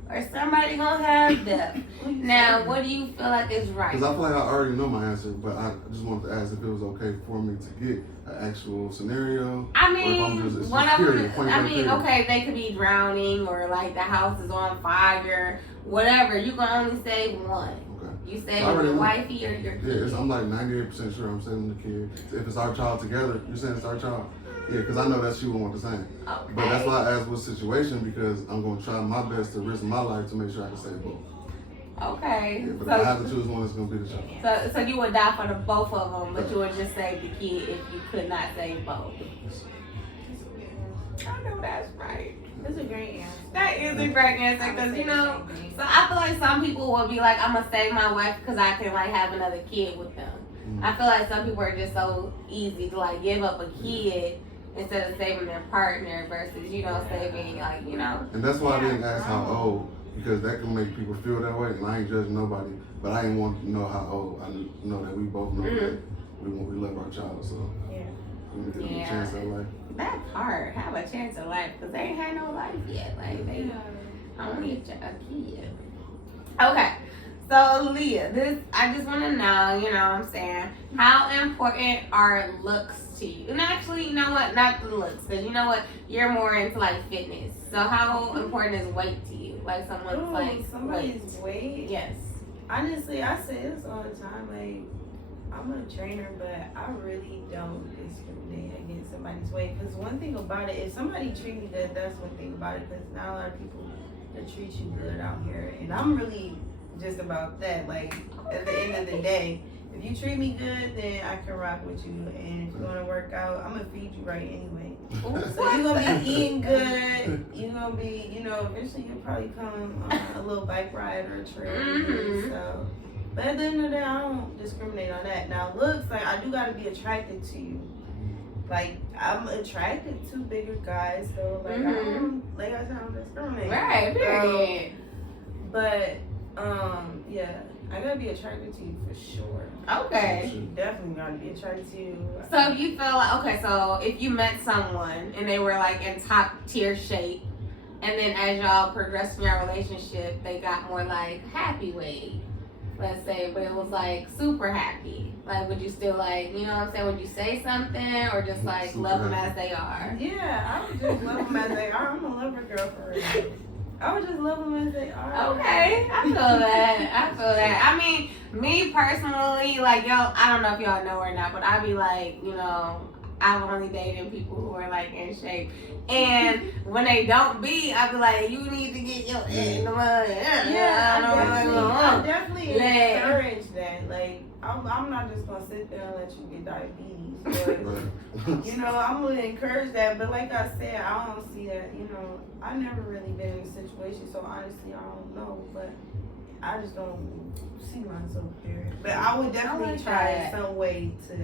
or somebody gonna have death. Now, what do you feel like is right? Because I feel like I already know my answer, but I just wanted to ask if it was okay for me to get an actual scenario. I or if I'm mean, just one of period, them. point I blank mean, period. okay, they could be drowning or like the house is on fire, whatever. You can only save one. Okay. You So save I already your know. wifey or your Yeah, kid. I'm like 98% sure I'm saving the kid. If it's our child together, you're saying it's our child? Yeah, because I know that she would want the same. Okay. But that's why I asked what situation, because I'm going to try my best to risk my life to make sure I can save both. Okay. Yeah, but if I have to choose one, it's going to be the child. So you would die for the both of them, but you would just save the kid if you could not save both. I know that's right. That's a great answer. That is a great answer because so I feel like some people will be like, I'm gonna save my wife because I can like have another kid with them. Mhm. I feel like some people are just so easy to like give up a kid instead of saving their partner versus saving And that's why I didn't ask how old, because that can make people feel that way, and I ain't judging nobody. But I didn't want to know how old. I know that we both know that we love our child, so Yeah. we need to give them a Yeah. chance at life. that part have a chance of life because they ain't had no life yet. Like they only a kid. Okay. So Leah, I just want to know, what I'm saying, how important are looks to you? And actually, you know what? Not the looks, because you know what? You're more into like fitness. So how important is weight to you? Like someone's like somebody's weight. weight. Yes. Honestly, I say this all the time. Like, I'm a trainer, but I really don't discriminate against somebody's weight. Because one thing about it, if somebody treat me good, that's one thing about it. Because not a lot of people that treat you good out here, and I'm really just about that. Like, at the end of the day, If you treat me good, then I can rock with you. And if you want to work out, I'm gonna feed you right anyway. So you're gonna be eating good. You're gonna be, eventually you'll probably come on a little bike ride or a trail. Mhm. So, but at the end of the day, I don't discriminate on that. Now, looks like I do gotta be attracted to you. Like I'm attracted to bigger guys, so like I don't, like I said, I'm discriminating. Right, period. But yeah, I gotta be attracted to you for sure. Okay. Definitely gotta be attracted to you. So if you feel like, okay, so if you met someone and they were like in top tier shape, and then as y'all progressed in your relationship, they got more like happy weight, let's say, but it was like super happy. Like, would you still like, you know what I'm saying? Would you say something or just like love them as they are? Yeah, I would just love them as they are. I'm a lover girl for real. I would just love them as they are. Okay, I feel that. I feel that. I mean, me personally, like, I don't know if y'all know or not, but I be like, I'm only dating people who are like in shape. And when they don't be, I be like, you need to get your head in the mud. Yeah, I definitely Like- encourage that. Like, I'm not just gonna sit there and let you get diabetes. But, I'm gonna encourage that. But like I said, I don't see that. I never really been in a situation, so honestly, I don't know. But I just don't see myself there. But I would definitely like try that. some way to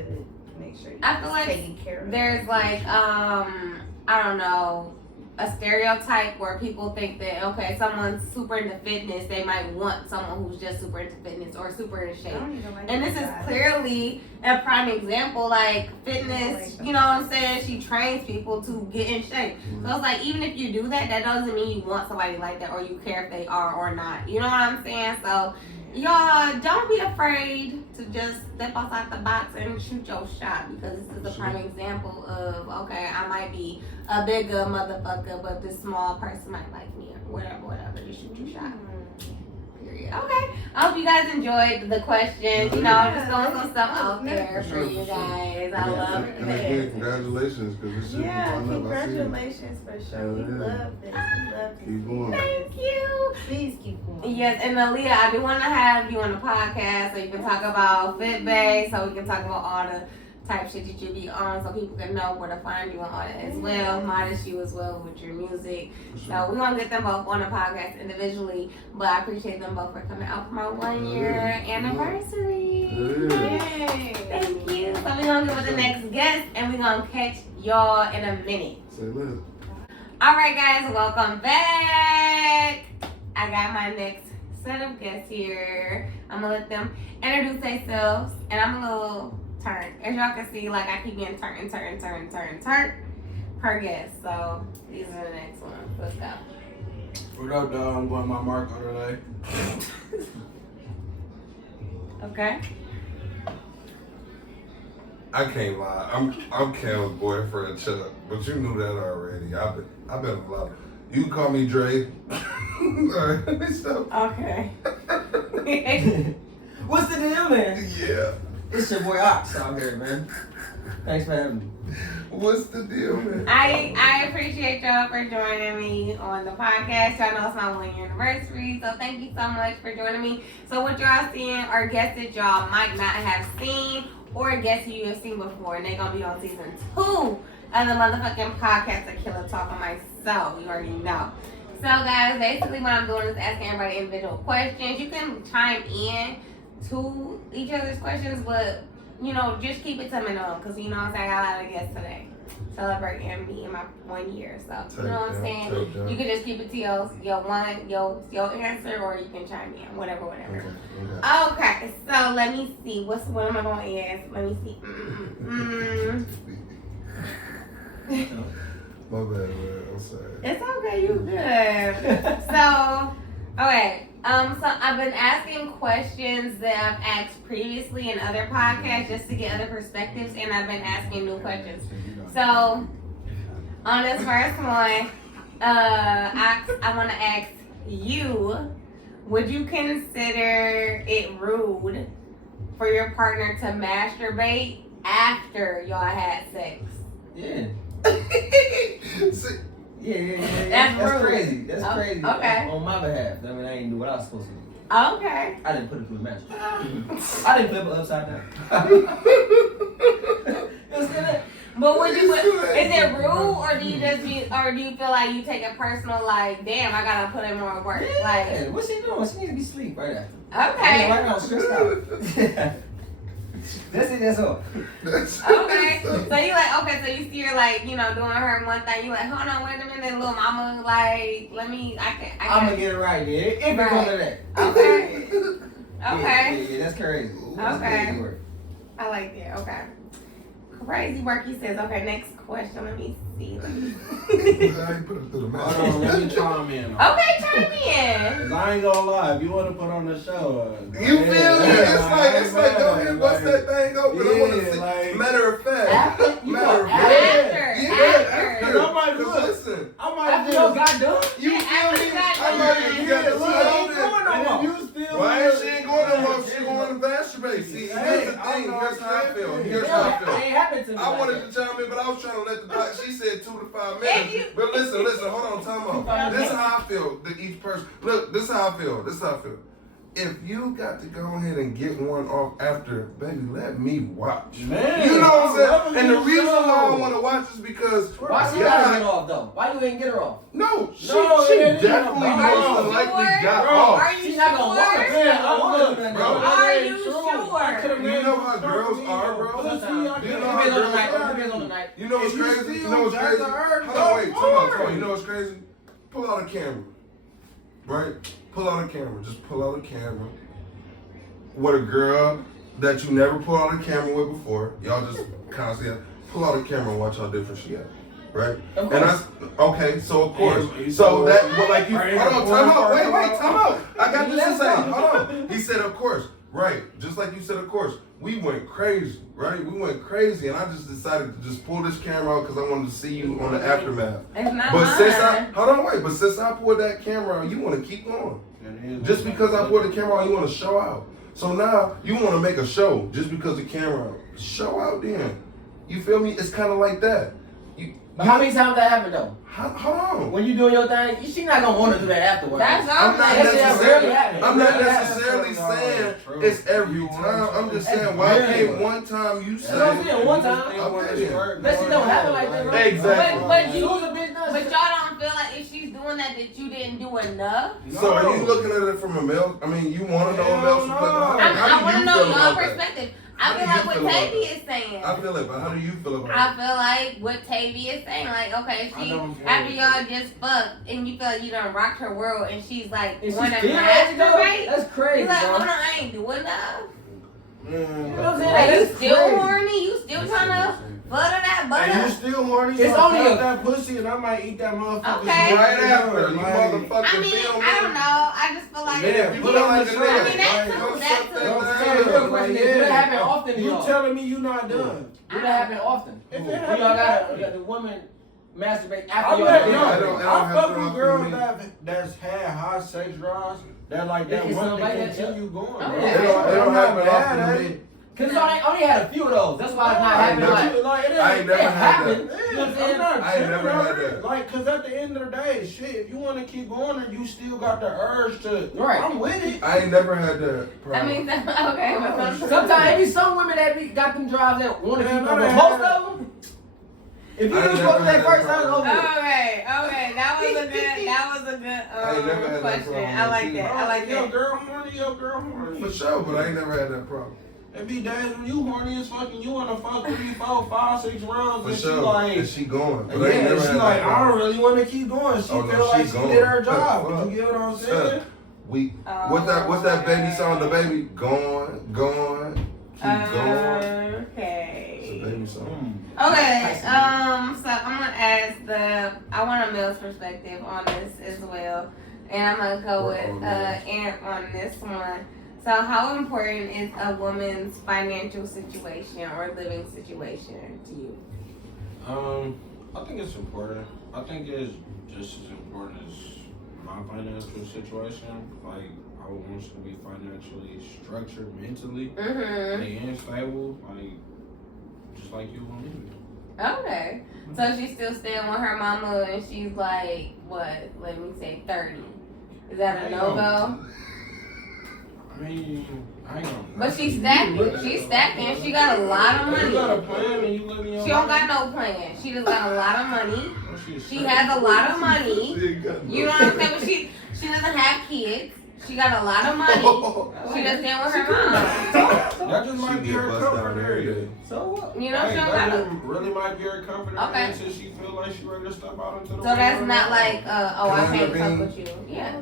make sure I feel like taken care of. there's like, I don't know, a stereotype where people think that, okay, someone's super into fitness, they might want someone who's just super into fitness or super in I shape. don't even like And this those is guys. clearly a prime example, like fitness, you know what I'm saying? She trains people to get in shape. So it's like, even if you do that, that doesn't mean you want somebody like that or you care if they are or not. You know what I'm saying? So, y'all, don't be afraid to just step outside the box and shoot your shot, because this is a prime example of, okay, I might be a bigger motherfucker, but this small person might like me or whatever. You shoot your shot. Period. Okay. I hope you guys enjoyed the questions. Just throwing some stuff out there for you guys. I love And again, it. congratulations, because this shit Yeah, be fun up. I see it. congratulations for sure. We love this. We love this. Keep going. Thank you. Please keep going. Yes, and Aaliyah, I do want to have you on the podcast so you can talk about FitBay, so we can talk about all the type shit that you be on, so people can know where to find you and all that as well. Modest you as well with your music. So we're gonna get them both on the podcast individually, but I appreciate them both for coming out for my 1 year anniversary. Yeah. Yay. Thank you. So we're gonna go with the next guest, and we're gonna catch y'all in a minute. Say less. All right, guys, welcome back. I got my next set of guests here. I'm gonna let them introduce themselves, and I'm a little turn. As y'all can see, like, I keep getting turn per guest. So these are the next ones. Let's go. What up, dog? I'm going my mark on today. Okay. I can't lie. I'm Cam's boyfriend, Chuck, but you knew that already. I've been a lot. You can call me Dre. Alright, so Okay. What's the deal, man? yeah. It's your boy Ox out here, man. Thanks for having me. What's the deal, man? I appreciate y'all for joining me on the podcast. Y'all know it's my 1 year anniversary, so thank you so much for joining me. So what y'all seeing are guests that y'all might not have seen, or guests you have seen before, and they're gonna be on season 2 of the motherfucking podcast, The Killer Talk on Myself. You already know. So guys, basically what I'm doing is asking everybody individual questions. You can chime in to each other's questions, but just keep it to minimum, because I got a lot of guests today celebrating me in my 1 year. So you know what I'm saying? You can just keep it to your answer, or you can chime in, whatever. Okay, so let me see. What am I gonna ask? Let me see. My bad, man. I'm sorry. It's okay, you good. So, okay. So I've been asking questions that I've asked previously in other podcasts just to get other perspectives, and I've been asking new questions. So, on this first one, I want to ask you, would you consider it rude for your partner to masturbate after y'all had sex? Yeah. See, Yeah. That's rude. crazy. That's Oh, crazy. okay. On my behalf. I mean, I ain't do what I was supposed to do. Okay. I didn't put it through the match. I didn't flip it upside down. It was still there. But would you? Is it rude, or do you just be, or do you feel like you take it personal? Like, damn, I gotta put in more work. Like, Yeah, what's she doing? She needs to be asleep right after. okay. Right now, stressed out. That's it, that's all. Okay, so you like, okay, so you see her like, you know, doing her one thing. You like, hold on, wait a minute, little mama, like, let me, I I'm can. gonna get it right, yeah. If it Right. comes to that. Okay. Yeah, Okay. yeah, that's crazy. That's Okay. crazy work. I like that. Okay. Crazy work, he says. Okay, next question. Let me see. I ain't put it through the Hold on, let me match. chime in. Okay, chime in. Cause I ain't gonna lie, if you want to put on the show, You feel me? It's like, go ahead and bust that thing open. I want to yeah, see. like- Matter of fact. After, you Matter know, of after. fact. After. Cause I might Cause look. listen, I might After just. y'all got done. you Yeah, feel after me? that, I might even got Yeah, to look, see ain't all going this. no more. You still. Why she ain't going no more? She going to masturbate. See, here's the thing. Here's how I feel. Here's how I feel. It ain't happened to me. I like wanted that. to chime in, but I was trying to let the doc. She said 2 to 5 If you- minutes. But listen, hold on, time out. This is how I feel to each person. Look, this is how I feel. If you got to go ahead and get one off after, baby, let me watch. Man, You know what I'm loving saying? And the this reason show. why I want to watch is because Why she gotta get off though? Why you ain't get her off? no, she No, it ain't definitely even most about- than likely Sure? got Bro, off. Are you She's not gonna want sure? it. Man, I look, Bro. Are you sure? You know how girls are, bro? Sometimes. You know Depends how on the girls night. are? Depends on the night. You know what's If you crazy? still You know what's got crazy? the urge, Hold on, wait, go come on, for come on. it. You know what's crazy? Pull out a camera. Right? Pull out a camera. Just pull out a camera. With a girl that you never pulled out a camera with before. Y'all just constantly pull out a camera and watch how different she is. Right? Of And course. okay, so of course. And So that, well, like you, Are you hold on, time out. born Wait, for- time out. I got this to Let's say. go. Hold on. He said, of course. Right. Just like you said, of course. We went crazy, right? We went crazy, and I just decided to just pull this camera out because I wanted to see you on the aftermath. It's not But since mine. hold on, wait. But since I pulled that camera out, you want to keep going. Just because I pulled the camera out, you want to show out. So now you want to make a show just because the camera out. Show out then. You feel me? It's kind of like that. But how many times that happened though? Hold on. When you doing your thing, she not gonna want to do that afterwards. That's all I'm not I'm saying. necessarily, happening. I'm not Really necessarily saying it's every time. I'm just saying, why can't one time you That's what I'm say? saying. One time. That shit don't happen like that, right? Exactly. But you, Soon as a bitch does but shit. y'all don't feel like if she's doing that you didn't do enough. So are you looking at it from a male? I mean, you want to know a Hell male's no. perspective? How I do want to you know feel your about that? perspective. How I do feel you like what feel about Tavy that? is saying. I feel it, but how do you feel about I it? feel like what Tavy is saying, like, okay, I she don't care. after y'all just fucked and you feel like you done rocked her world and she's like And she wanna still let you go? masturbate. That's crazy, You like, bro. hold on, I ain't doing enough. You know what I'm saying? Like, Like, you that's still crazy. horny? You still trying to butter that And butter? you still horny? It's so only fuck a- that pussy, and I might eat that motherfucker. Okay. Right after, you Like, motherfucking I mean, feel me? I don't know. I just feel like Yeah, You put feel on like the a show. nigga. I mean, that Like, too, go that suck too. that I'm thing. saying, real question is, do that happen often to You y'all? telling me you not done? Do that happen often? If it When happen, y'all got the woman masturbate I after y'all bet, done? no, I don't I have fuck to with feel girls me. that's had high sex drives that like that It's want something to like that, continue going. Oh, bro. yeah. They don't I'm happen not often mad to at me. it. Cause I only had a few of those. That's why it's not I happening. never- Like, Like, it I ain't ain't never it had happened. that. You know what I'm I'm saying? not I ain't never tripping on had it. that. Like, cause at the end of the day, shit, if you want to keep going and you still got the urge to, Right. I'm with it. I ain't never had that I problem. mean, okay, but Sometimes it be some women that be got them drives that want to Yeah, keep no, them, they but most have. of them, if you I ain't just never go to had that that first time, problem. over with. Okay, that was a good I ain't never had that question. problem. I like that. I like Your that. girl horny, your girl horny. For sure, but I ain't never had that problem. It be days when you horny as fuck and you wanna fuck 3, 4, 5, 6 rounds For and she sure. like, And she going. But yeah, I ain't never she had like, that I problem. don't really want to keep going. She Oh, no, feel like she she going. did her job. Fuck. You get what I'm saying? We what's that baby song? The baby going, keep going. It's a Okay. baby song. Okay. So I'm gonna ask I want a male's perspective on this as well, and I'm gonna go We're all with males. Ant on this one. So, how important is a woman's financial situation or living situation to you? I think it's important. I think it's just as important as my financial situation. Like, I would want you to be financially structured mentally Mm-hmm. and stable, like, just like you want me to be. Okay. So she's still staying with her mama, and she's like, what? Let me say 30. Is that a no go? I mean, I ain't gonna. But she's stacking. She's stacking. She got a lot of You got a money. plan and you living your She don't life. got no plan. She just got a lot of money. Oh, she's She straight. has a lot of money. You know what I'm saying? But she doesn't have kids. She got a lot of money. She just staying with her mom. That just might be She her get bust down comfort every area. day. So what? You know, Hey, she don't that got no. just really might be her comfort Okay. area until she feel like she ready to step out into the So world. that's not like, oh, I Can I can't fuck intervene? with you. Yes.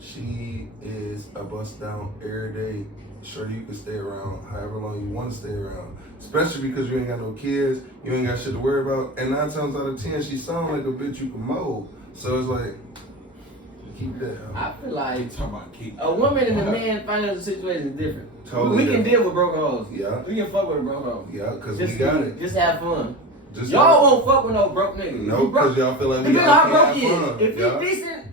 She is a bust down every day. Sure, you can stay around however long you want to stay around. Especially because you ain't got no kids, you ain't got shit to worry about. And 9 times out of 10, she sound like a bitch you can mold. So it's like, keep that out. I feel I like ain't talking about keep. a woman and a man financial situation is different. Totally we can different. deal with broke hoes. Yeah, We can fuck with a broke hoe. yeah, because Just we got it. Just have fun. Just Y'all won't fuck with no broke nigga. No, because y'all feel like we Depends all on how broke can't he have is. fun. If Yeah. he decent,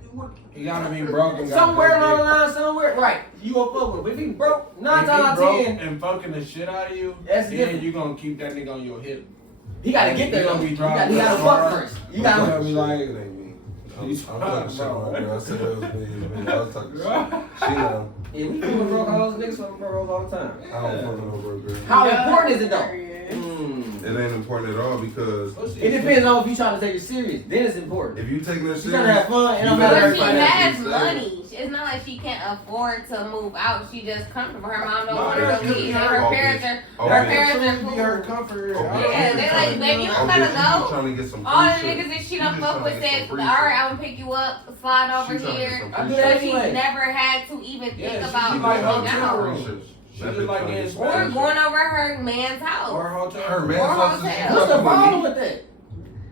He gotta be broke and somewhere along the line, somewhere, right? You gonna fuck with him. But if he broke, 9 times out of 10, and fucking the shit out of you, That's then different. you gonna keep that nigga on your hip. he gotta get there. He gonna Though. be He driving gotta car. fuck first. You I'm gotta. gonna be like, It ain't me. I'm He's talking shit on my girl. I said that was me. I was talking shit. She know. Yeah, we fuck with broke hoes. Niggas fuck with broke hoes all the time. I don't fuck with no broke girl. How important is it though? It ain't important at all because It depends on if you trying to take it serious. Then it's important. if you taking her You trying to have serious, fun, and you I'm better But not she everybody has has to money. It's not like she can't afford to move out. She just comfortable. Her mom don't No, want her that's to just leave. her Her bitch. parents are. Oh, Her bitch. parents are be her cool. comfort. Oh, bitch. Yeah, they like, baby, you don't bitch, gotta you go. just trying to get some All the free shit. niggas that she You done just fuck trying with to get said, some free alright, shit. I'm gonna pick you up, slide over She trying to get here. some I free do So that shit. she's anyway. never had to even think Yeah, she about keep moving like hotel out. rooms. She That just bitch like trying to getting get some Or free going shit. over her man's Or house. hotel. Her room. man's Or house is hotel. What's the fucking with problem me. with that?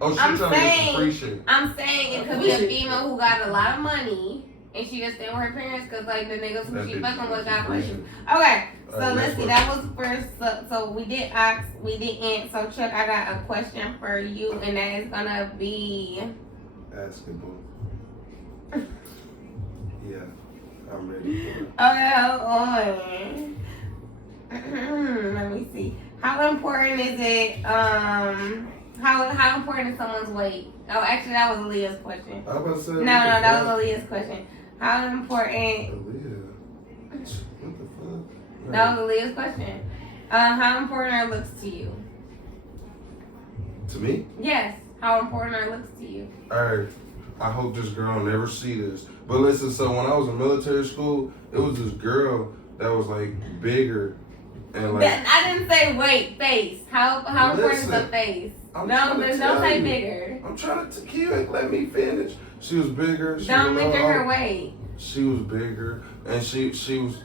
Oh, she I'm trying to get some saying- free shit. I'm saying it could be a female who got a lot of money and she just staying with her parents because like the niggas who That she bitch fucking with got free money. shit. Okay, so Alright, let's next see. one. That was first. So we did ask, we didn't. So Chuck, I got a question for you, and that is gonna be. Basketball. Yeah, I'm ready for it. Okay, hold on. Let me see. How important is it? How important is someone's weight? Oh, actually, that was Aaliyah's question. I was about to say. No, that was Aaliyah's question. How important? Aaliyah. What the fuck? That was Aaliyah's question. How important are looks to you? To me? Yes. How important are looks to you? Alright, I hope this girl never see this. But listen, so when I was in military school, it was this girl that was like bigger and like I didn't say weight, face. How important is the Listen, face? I'm No, trying to don't tell say you. bigger. I'm trying to you ain't let me finish. She was bigger. She Don't was mention all- her weight. She was bigger and she was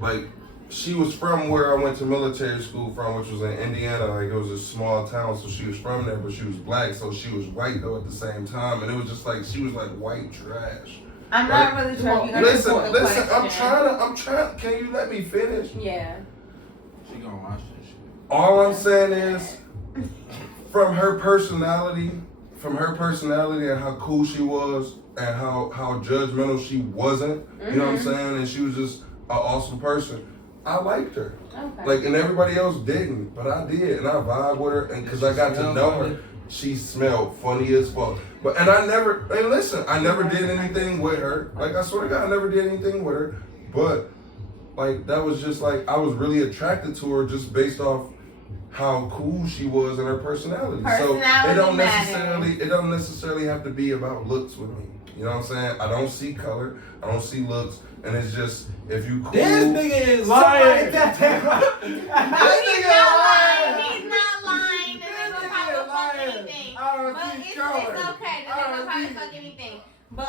like she was from where I went to military school from, which was in Indiana. Like it was a small town, so she was from there, but she was black, so she was white though at the same time, and it was just like she was like white trash. I'm not really sure if you Listen, understood the listen. question. I'm trying. Can you let me finish? Yeah. She gonna watch this shit. All I'm saying is, from her personality and how cool she was, and how judgmental she wasn't. You know what I'm saying? And she was just an awesome person. I liked her. Okay. Like, and everybody else didn't, but I did, and I vibe with her, and because I got to know her, she smelled funny as fuck. But and I never did anything with her. Like I swear to God, I never did anything with her. But like that was just like I was really attracted to her just based off how cool she was and her personality. So it don't necessarily have to be about looks with me. You know what I'm saying? I don't see color, I don't see looks, and it's just if you cool. This nigga is lying. He's not lying. He's not lying. The nigga probably fuck anything. But it's okay. The nigga probably fuck anything. But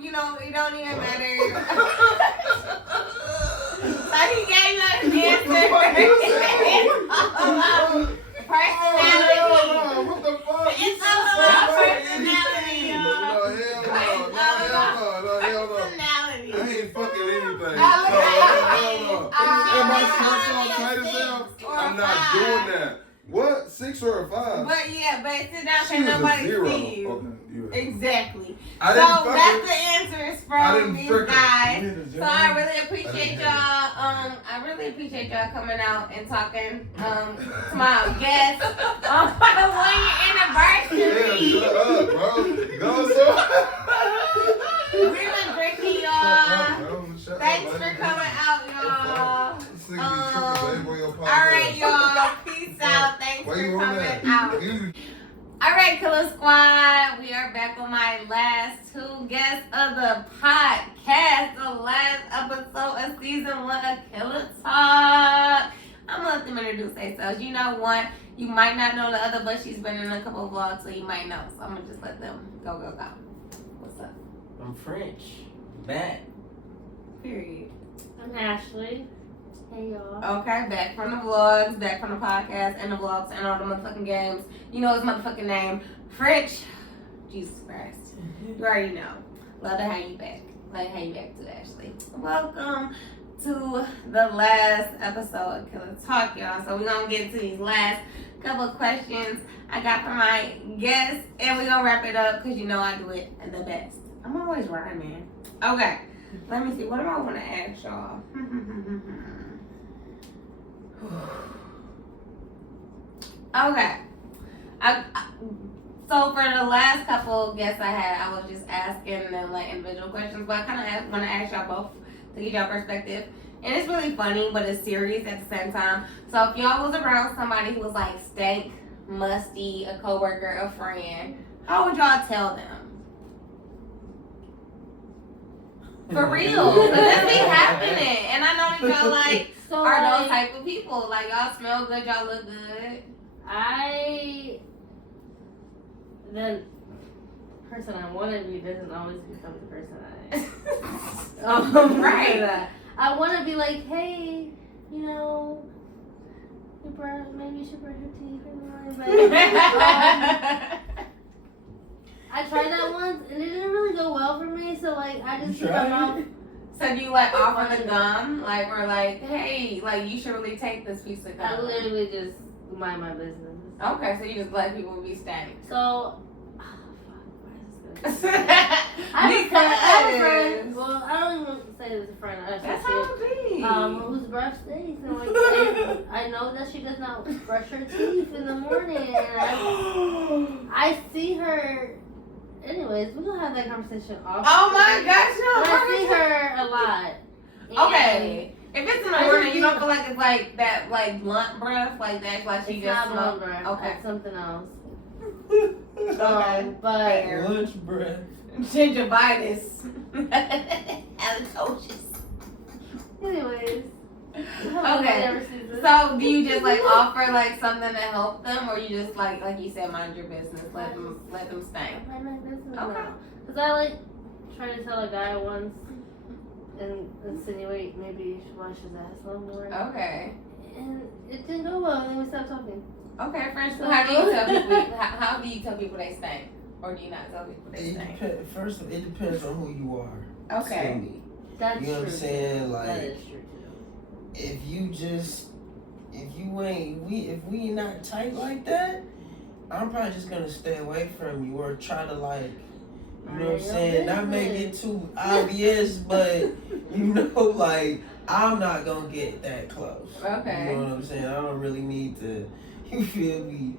you know, it don't even matter. So he gave us an answer. Personality. What the fuck? It's all about personality, No, y'all. hell no. Personality. I ain't fucking anything. Oh, Am I short on tight as hell? I'm not doing that. What? 6 or a 5? But yeah, but sit down, She can was a nobody 0. see you. Okay, you right. Exactly. I didn't So fuck that's her. the answers I from didn't these frick her. guys. So I really appreciate didn't y'all. I really appreciate y'all coming out and talking to my guests on the 1-year anniversary. Yeah, shut up, bro. Go so. We've been drinking, y'all. Thanks for coming out, y'all. Thanks Why for you on coming that? out. You- All right, Killer Squad. We are back with my last two guests of the podcast. The last episode of season 1 of Killer Talk. I'm gonna let them introduce themselves. You know one, you might not know the other, but she's been in a couple of vlogs, so you might know. So I'm gonna just let them go. What's up? I'm French. Back. Period. I'm Ashley. Hey y'all. Okay, back from the vlogs, back from the podcast, and the vlogs, and all the motherfucking games. You know his motherfucking name, French. Jesus Christ. You already know. Love to have you back. Love to have you back too, Ashley. Welcome to the last episode of Killer Talk, y'all. So we're gonna get into these last couple of questions I got from my guests, and we're gonna wrap it up because you know I do it the best. I'm always rhyming. Okay, let me see. What do I want to ask y'all? Okay. So for the last couple guests I had, I was just asking them like individual questions, but I kind of want to ask y'all both to get y'all perspective. And it's really funny, but it's serious at the same time. So if y'all was around somebody who was like stank, musty, a coworker, a friend, how would y'all tell them? For real, because this be happening, and I know that y'all like So are those type of people. Like y'all smell good, y'all look good. the person I want to be doesn't always become the person I am. Right. I want to be like, hey, you know, maybe you should brush your teeth in the morning. But I tried that once and it didn't really go well for me. So like, I just keep my mouth. So do you like offer the gum, like, or like, hey, like you should really take this piece of I gum? literally just mind my business. Okay, so you just let people be stank. So. Because I have a friend. Well, I don't even say it was a friend. that's how it be. Whose breath stinks. And like, I know that she does not brush her teeth in the morning. And I see her. Anyways, we're gonna have that conversation off. Oh my gosh, no! But I see her a lot. Okay, if it's in the morning, you don't feel like it's like that, like blunt breath, like that, like she It's just not smelled. blunt breath. Okay. It's something else. Okay. But Fair. Lunch breath. Gingivitis. Halitosis. anyways. Okay. So do you just like offer like something to help them, or you just like you said, mind your business, let them stank? Mind my business. Okay. Because I like tried to tell a guy once and insinuate maybe he should wash his ass a little more. Okay. And it didn't go well, and then we stopped talking. Okay, French. So how do you tell people? How do you tell people they stink, or do you not tell people they stink? First, it depends on who you are. Okay. To me. That's You know what I'm true. saying? That Like, is true too. if we not tight like that, I'm probably just gonna stay away from you or try to like, you know what I'm saying? Not make it too obvious, but you know, like I'm not gonna get that close. Okay. You know what I'm saying? I don't really need to. You feel me?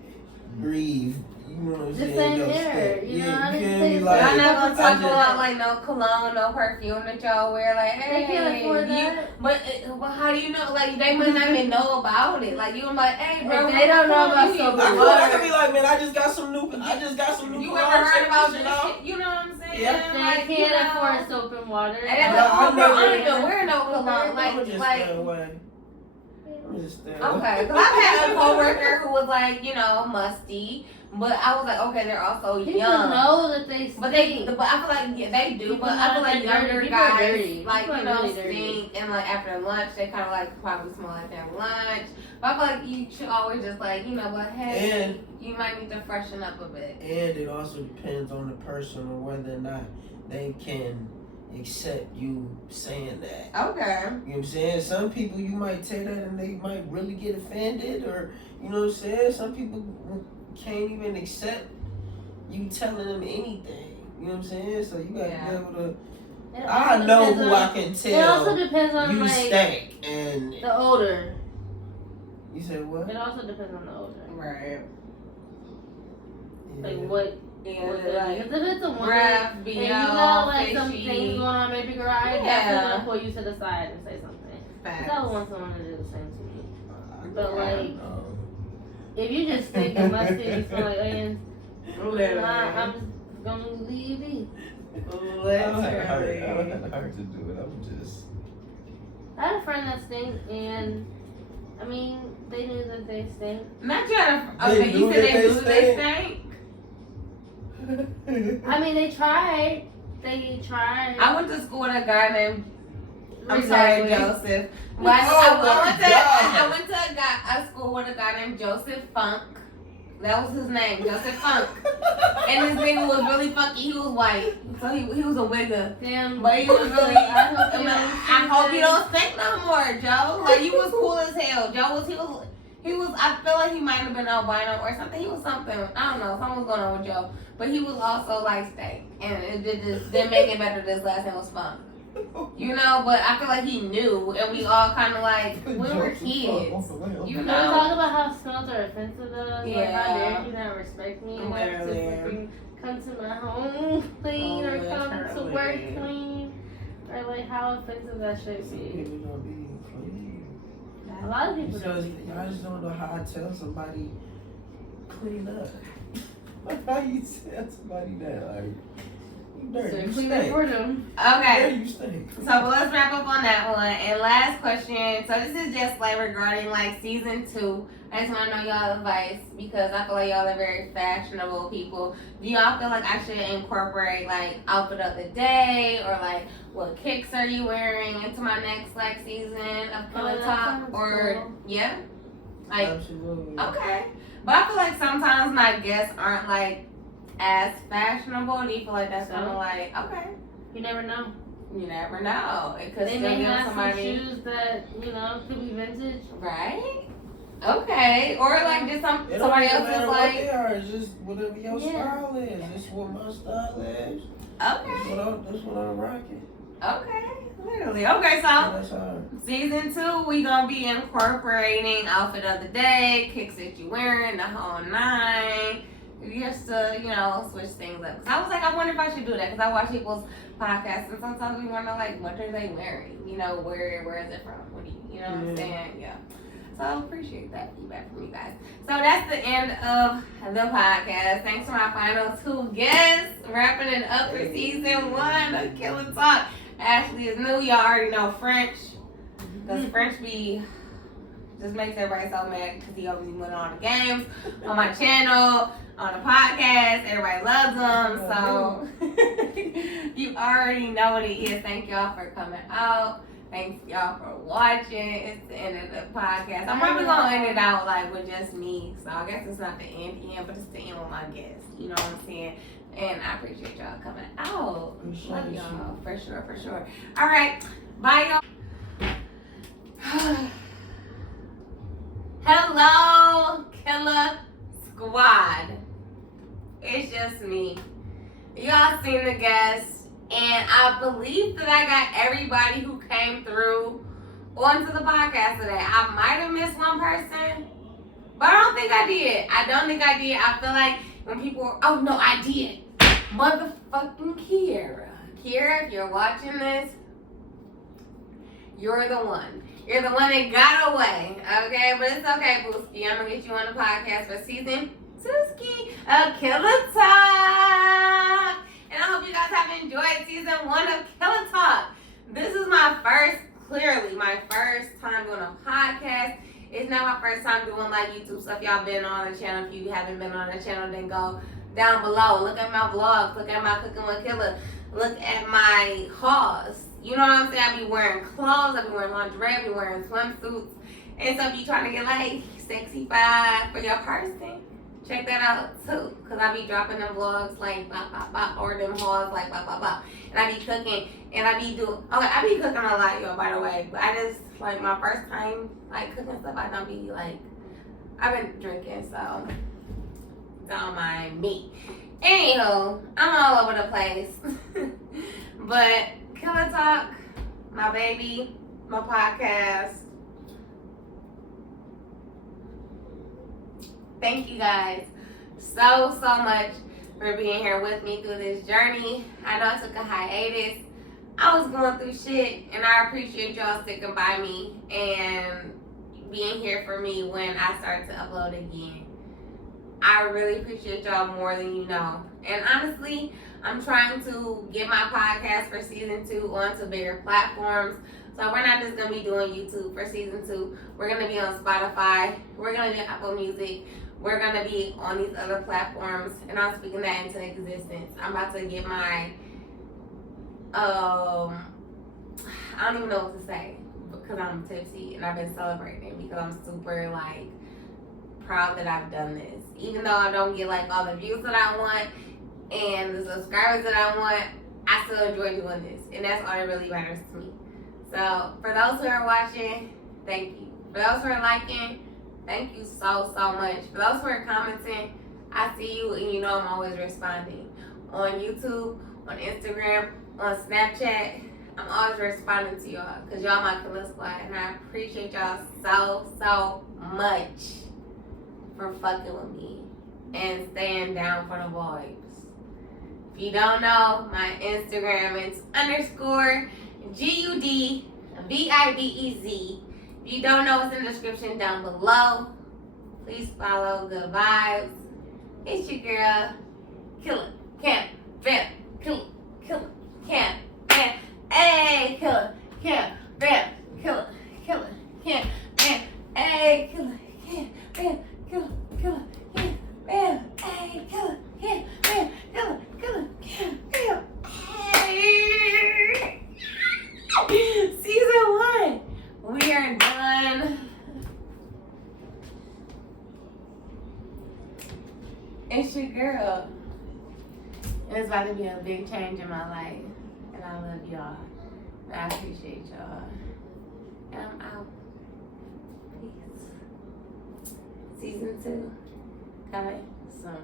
Breathe. You know what I'm The saying? same Yo, air, step. you know, Yeah, I you didn't feel say me? so. Like, Y'all not gonna talk I just- about like no cologne, no perfume that y'all wear. Like, hey, They can't afford you, that. but how do you know? Like, they might not even know about it. Like, you like, hey, bro, If they don't know about you soap I and could be like, man, I just got some new You cologne, ever heard check about this this shit out. shit? You know what I'm saying? Yeah. They Like, can't you know, afford soap and water. And that's Well, like, oh, bro, I don't never- even wear no cologne. I'm just Like. staying away. I'm just staying away. Okay, because I've had a coworker who was like, you know, musty, but I was like, okay, they're also People young. know that they stink. But I feel like they do. People But I feel know like that they're younger dirty. People are guys, dirty. like People you are know, really dirty. stink, and like after lunch, they kind of like probably smell like their lunch. But I feel like you should always just like, you know, but hey, And- you might need to freshen up a bit. And it also depends on the person or whether or not they can accept you saying that. Okay. You know what I'm saying? Some people you might say that and they might really get offended, or you know what I'm saying? Some people can't even accept you telling them anything. You know what I'm saying? So you gotta Yeah. be able to. It I also know depends who on- I can It also tell depends on you like stank, and the odor. you said what? It also depends on the odor. Right. Like Yeah. what? Yeah. What like, if it's a woman, breath, and be you know all like some fishy. things going on, maybe girl, I Yeah. definitely gonna pull you to the side and say something. Facts. Because I would want someone to do the same to me. But like, if you just stink and my city smell like onions, Literally. I'm just gonna leave you be. I don't Literally. have the heart to do it. I'm just. I had a friend that stink, and I mean, they knew that they stink. Not you had a, They okay, you knew said that they they knew they stank. I mean, they tried. They tried. I went to school with a guy named, I'm sorry, Exactly. Joseph. But Oh my I God. went to a school with a guy named Joseph Funk. That was his name, Joseph Funk. And this nigga was really funky. He was white, so he was a wigger. Damn. But he was really. I hope you don't I hope you don't stink no more, Joe. Like you was cool as hell. Joe was he was. I feel like he might have been albino or something. He was something. I don't know. Something was going on with Joe. But he was also like stank, and it didn't make it better. This last name was Funk. You know, but I feel like he knew, and we all kind of like we were kids. You You know. talk about how smells are offensive to us. Like, how Yeah. dare you not respect me enough to Literally. freaking come to my home clean or come to work Literally. clean. Or like how offensive that should Some be. people don't be clean. A lot of You people just, don't. I just don't know how I tell somebody clean up. Like how you tell somebody that like you dirty, So you clean up stink. for them. Okay. Yeah, you stink. So but let's wrap up on that one. And last question. So this is just like regarding like season 2. I just want to know y'all advice because I feel like y'all are very fashionable people. Do y'all feel like I should incorporate like outfit of the day or like what kicks are you wearing into my next like season of Killer that Talk sounds or cool. yeah? Like Absolutely. okay. But I feel like sometimes my guests aren't like as fashionable. Do you feel like that's kind of So? like okay? You never know. You never know. It could They still may be have somebody. some shoes that, you know, could be vintage. Right? Okay. Or like just It don't somebody even else matter is what like they are. It's just whatever your Yeah. style is. It's what my style is. okay. That's what I'm rocking. Okay. Literally. Okay, so That's hard. season 2 we gonna be incorporating outfit of the day, kicks that you wearing, the whole 9. Just to, you know, switch things up. Cause I was like, I wonder if I should do that. Cause I watch people's podcasts and sometimes we wonder like, what are they wearing? You know, where is it from? What do you know what I'm saying? Yeah. So I appreciate that feedback from you guys. So that's the end of the podcast. Thanks to my final 2 guests. Wrapping it up for season 1 of Killer Talk. Ashley is new. Y'all already know French. Because French be just makes everybody so mad because he always went on the games on my channel, on the podcast. Everybody loves him. So you already know what it is. Thank y'all for coming out. Thanks y'all for watching. It's the end of the podcast. I'm probably gonna end it out like with just me. So I guess it's not the end, but it's the end with my guests. You know what I'm saying? And I appreciate y'all coming out. Love y'all for sure. All right, bye y'all. Hello, Killer Squad. It's just me. Y'all seen the guests, and I believe that I got everybody who came through onto the podcast today. I might have missed one person, but I don't think I did. I feel like when people oh no, I did. Motherfucking Kiera. Kiera, if you're watching this, you're the one. You're the one that got away, okay? But it's okay, Booski. I'm gonna get you on the podcast for season 2 of Killer Talk. And I hope you guys have enjoyed season 1 of Killer Talk. This is clearly my first time doing a podcast. It's not my first time doing like YouTube stuff. Y'all been on the channel. If you haven't been on the channel, then go down below. Look at my vlogs. Look at my Cooking with Killer. Look at my hauls. You know what I'm saying? I be wearing clothes. I be wearing lingerie. I be wearing swimsuits. And so if you trying to get like sexy vibe for your person, check that out too. Cause I be dropping them vlogs like bop bop bop or them hauls like bop bop bop. And I be cooking and I be cooking a lot, y'all, by the way. But I just like my first time like cooking stuff, I don't be like I've been drinking, so don't mind me. Anywho, I'm all over the place. But Killer Talk, my baby, my podcast. Thank you guys so much for being here with me through this journey. I know I took a hiatus. I was going through shit, and I appreciate y'all sticking by me and being here for me when I start to upload again. I really appreciate y'all more than you know. And honestly, I'm trying to get my podcast for season 2 onto bigger platforms. So we're not just gonna be doing YouTube for season 2. We're gonna be on Spotify. We're gonna be on Apple Music. We're gonna be on these other platforms, and I'm speaking that into existence. I'm about to get my I don't even know what to say because I'm tipsy and I've been celebrating because I'm super like proud that I've done this. Even though I don't get like all the views that I want and the subscribers that I want, I still enjoy doing this, and that's all that really matters to me. So for those who are watching, thank you. For those who are liking, thank you so much. For those who are commenting, I see you and you know I'm always responding. On YouTube, on Instagram, on Snapchat, I'm always responding to y'all because y'all my killer squad, and I appreciate y'all so much for fucking with me and staying down for the vibes. If you don't know, my Instagram is _GUDVIBEZ. If you don't know, it's in the description down below. Please follow Good Vibes. It's your girl, Killer Camp Vamp, Killer Camp Vamp, hey, Killer Camp Vamp, Killer Camp Vamp, hey, Killer Camp Vamp, Killer Camp Vamp, hey, Killer Camp Vamp, Killer Camp Vamp, hey. Season 1, we are done. It's your girl. And it's about to be a big change in my life. And I love y'all. And I appreciate y'all. And I'm out. Peace. Season 2 coming soon.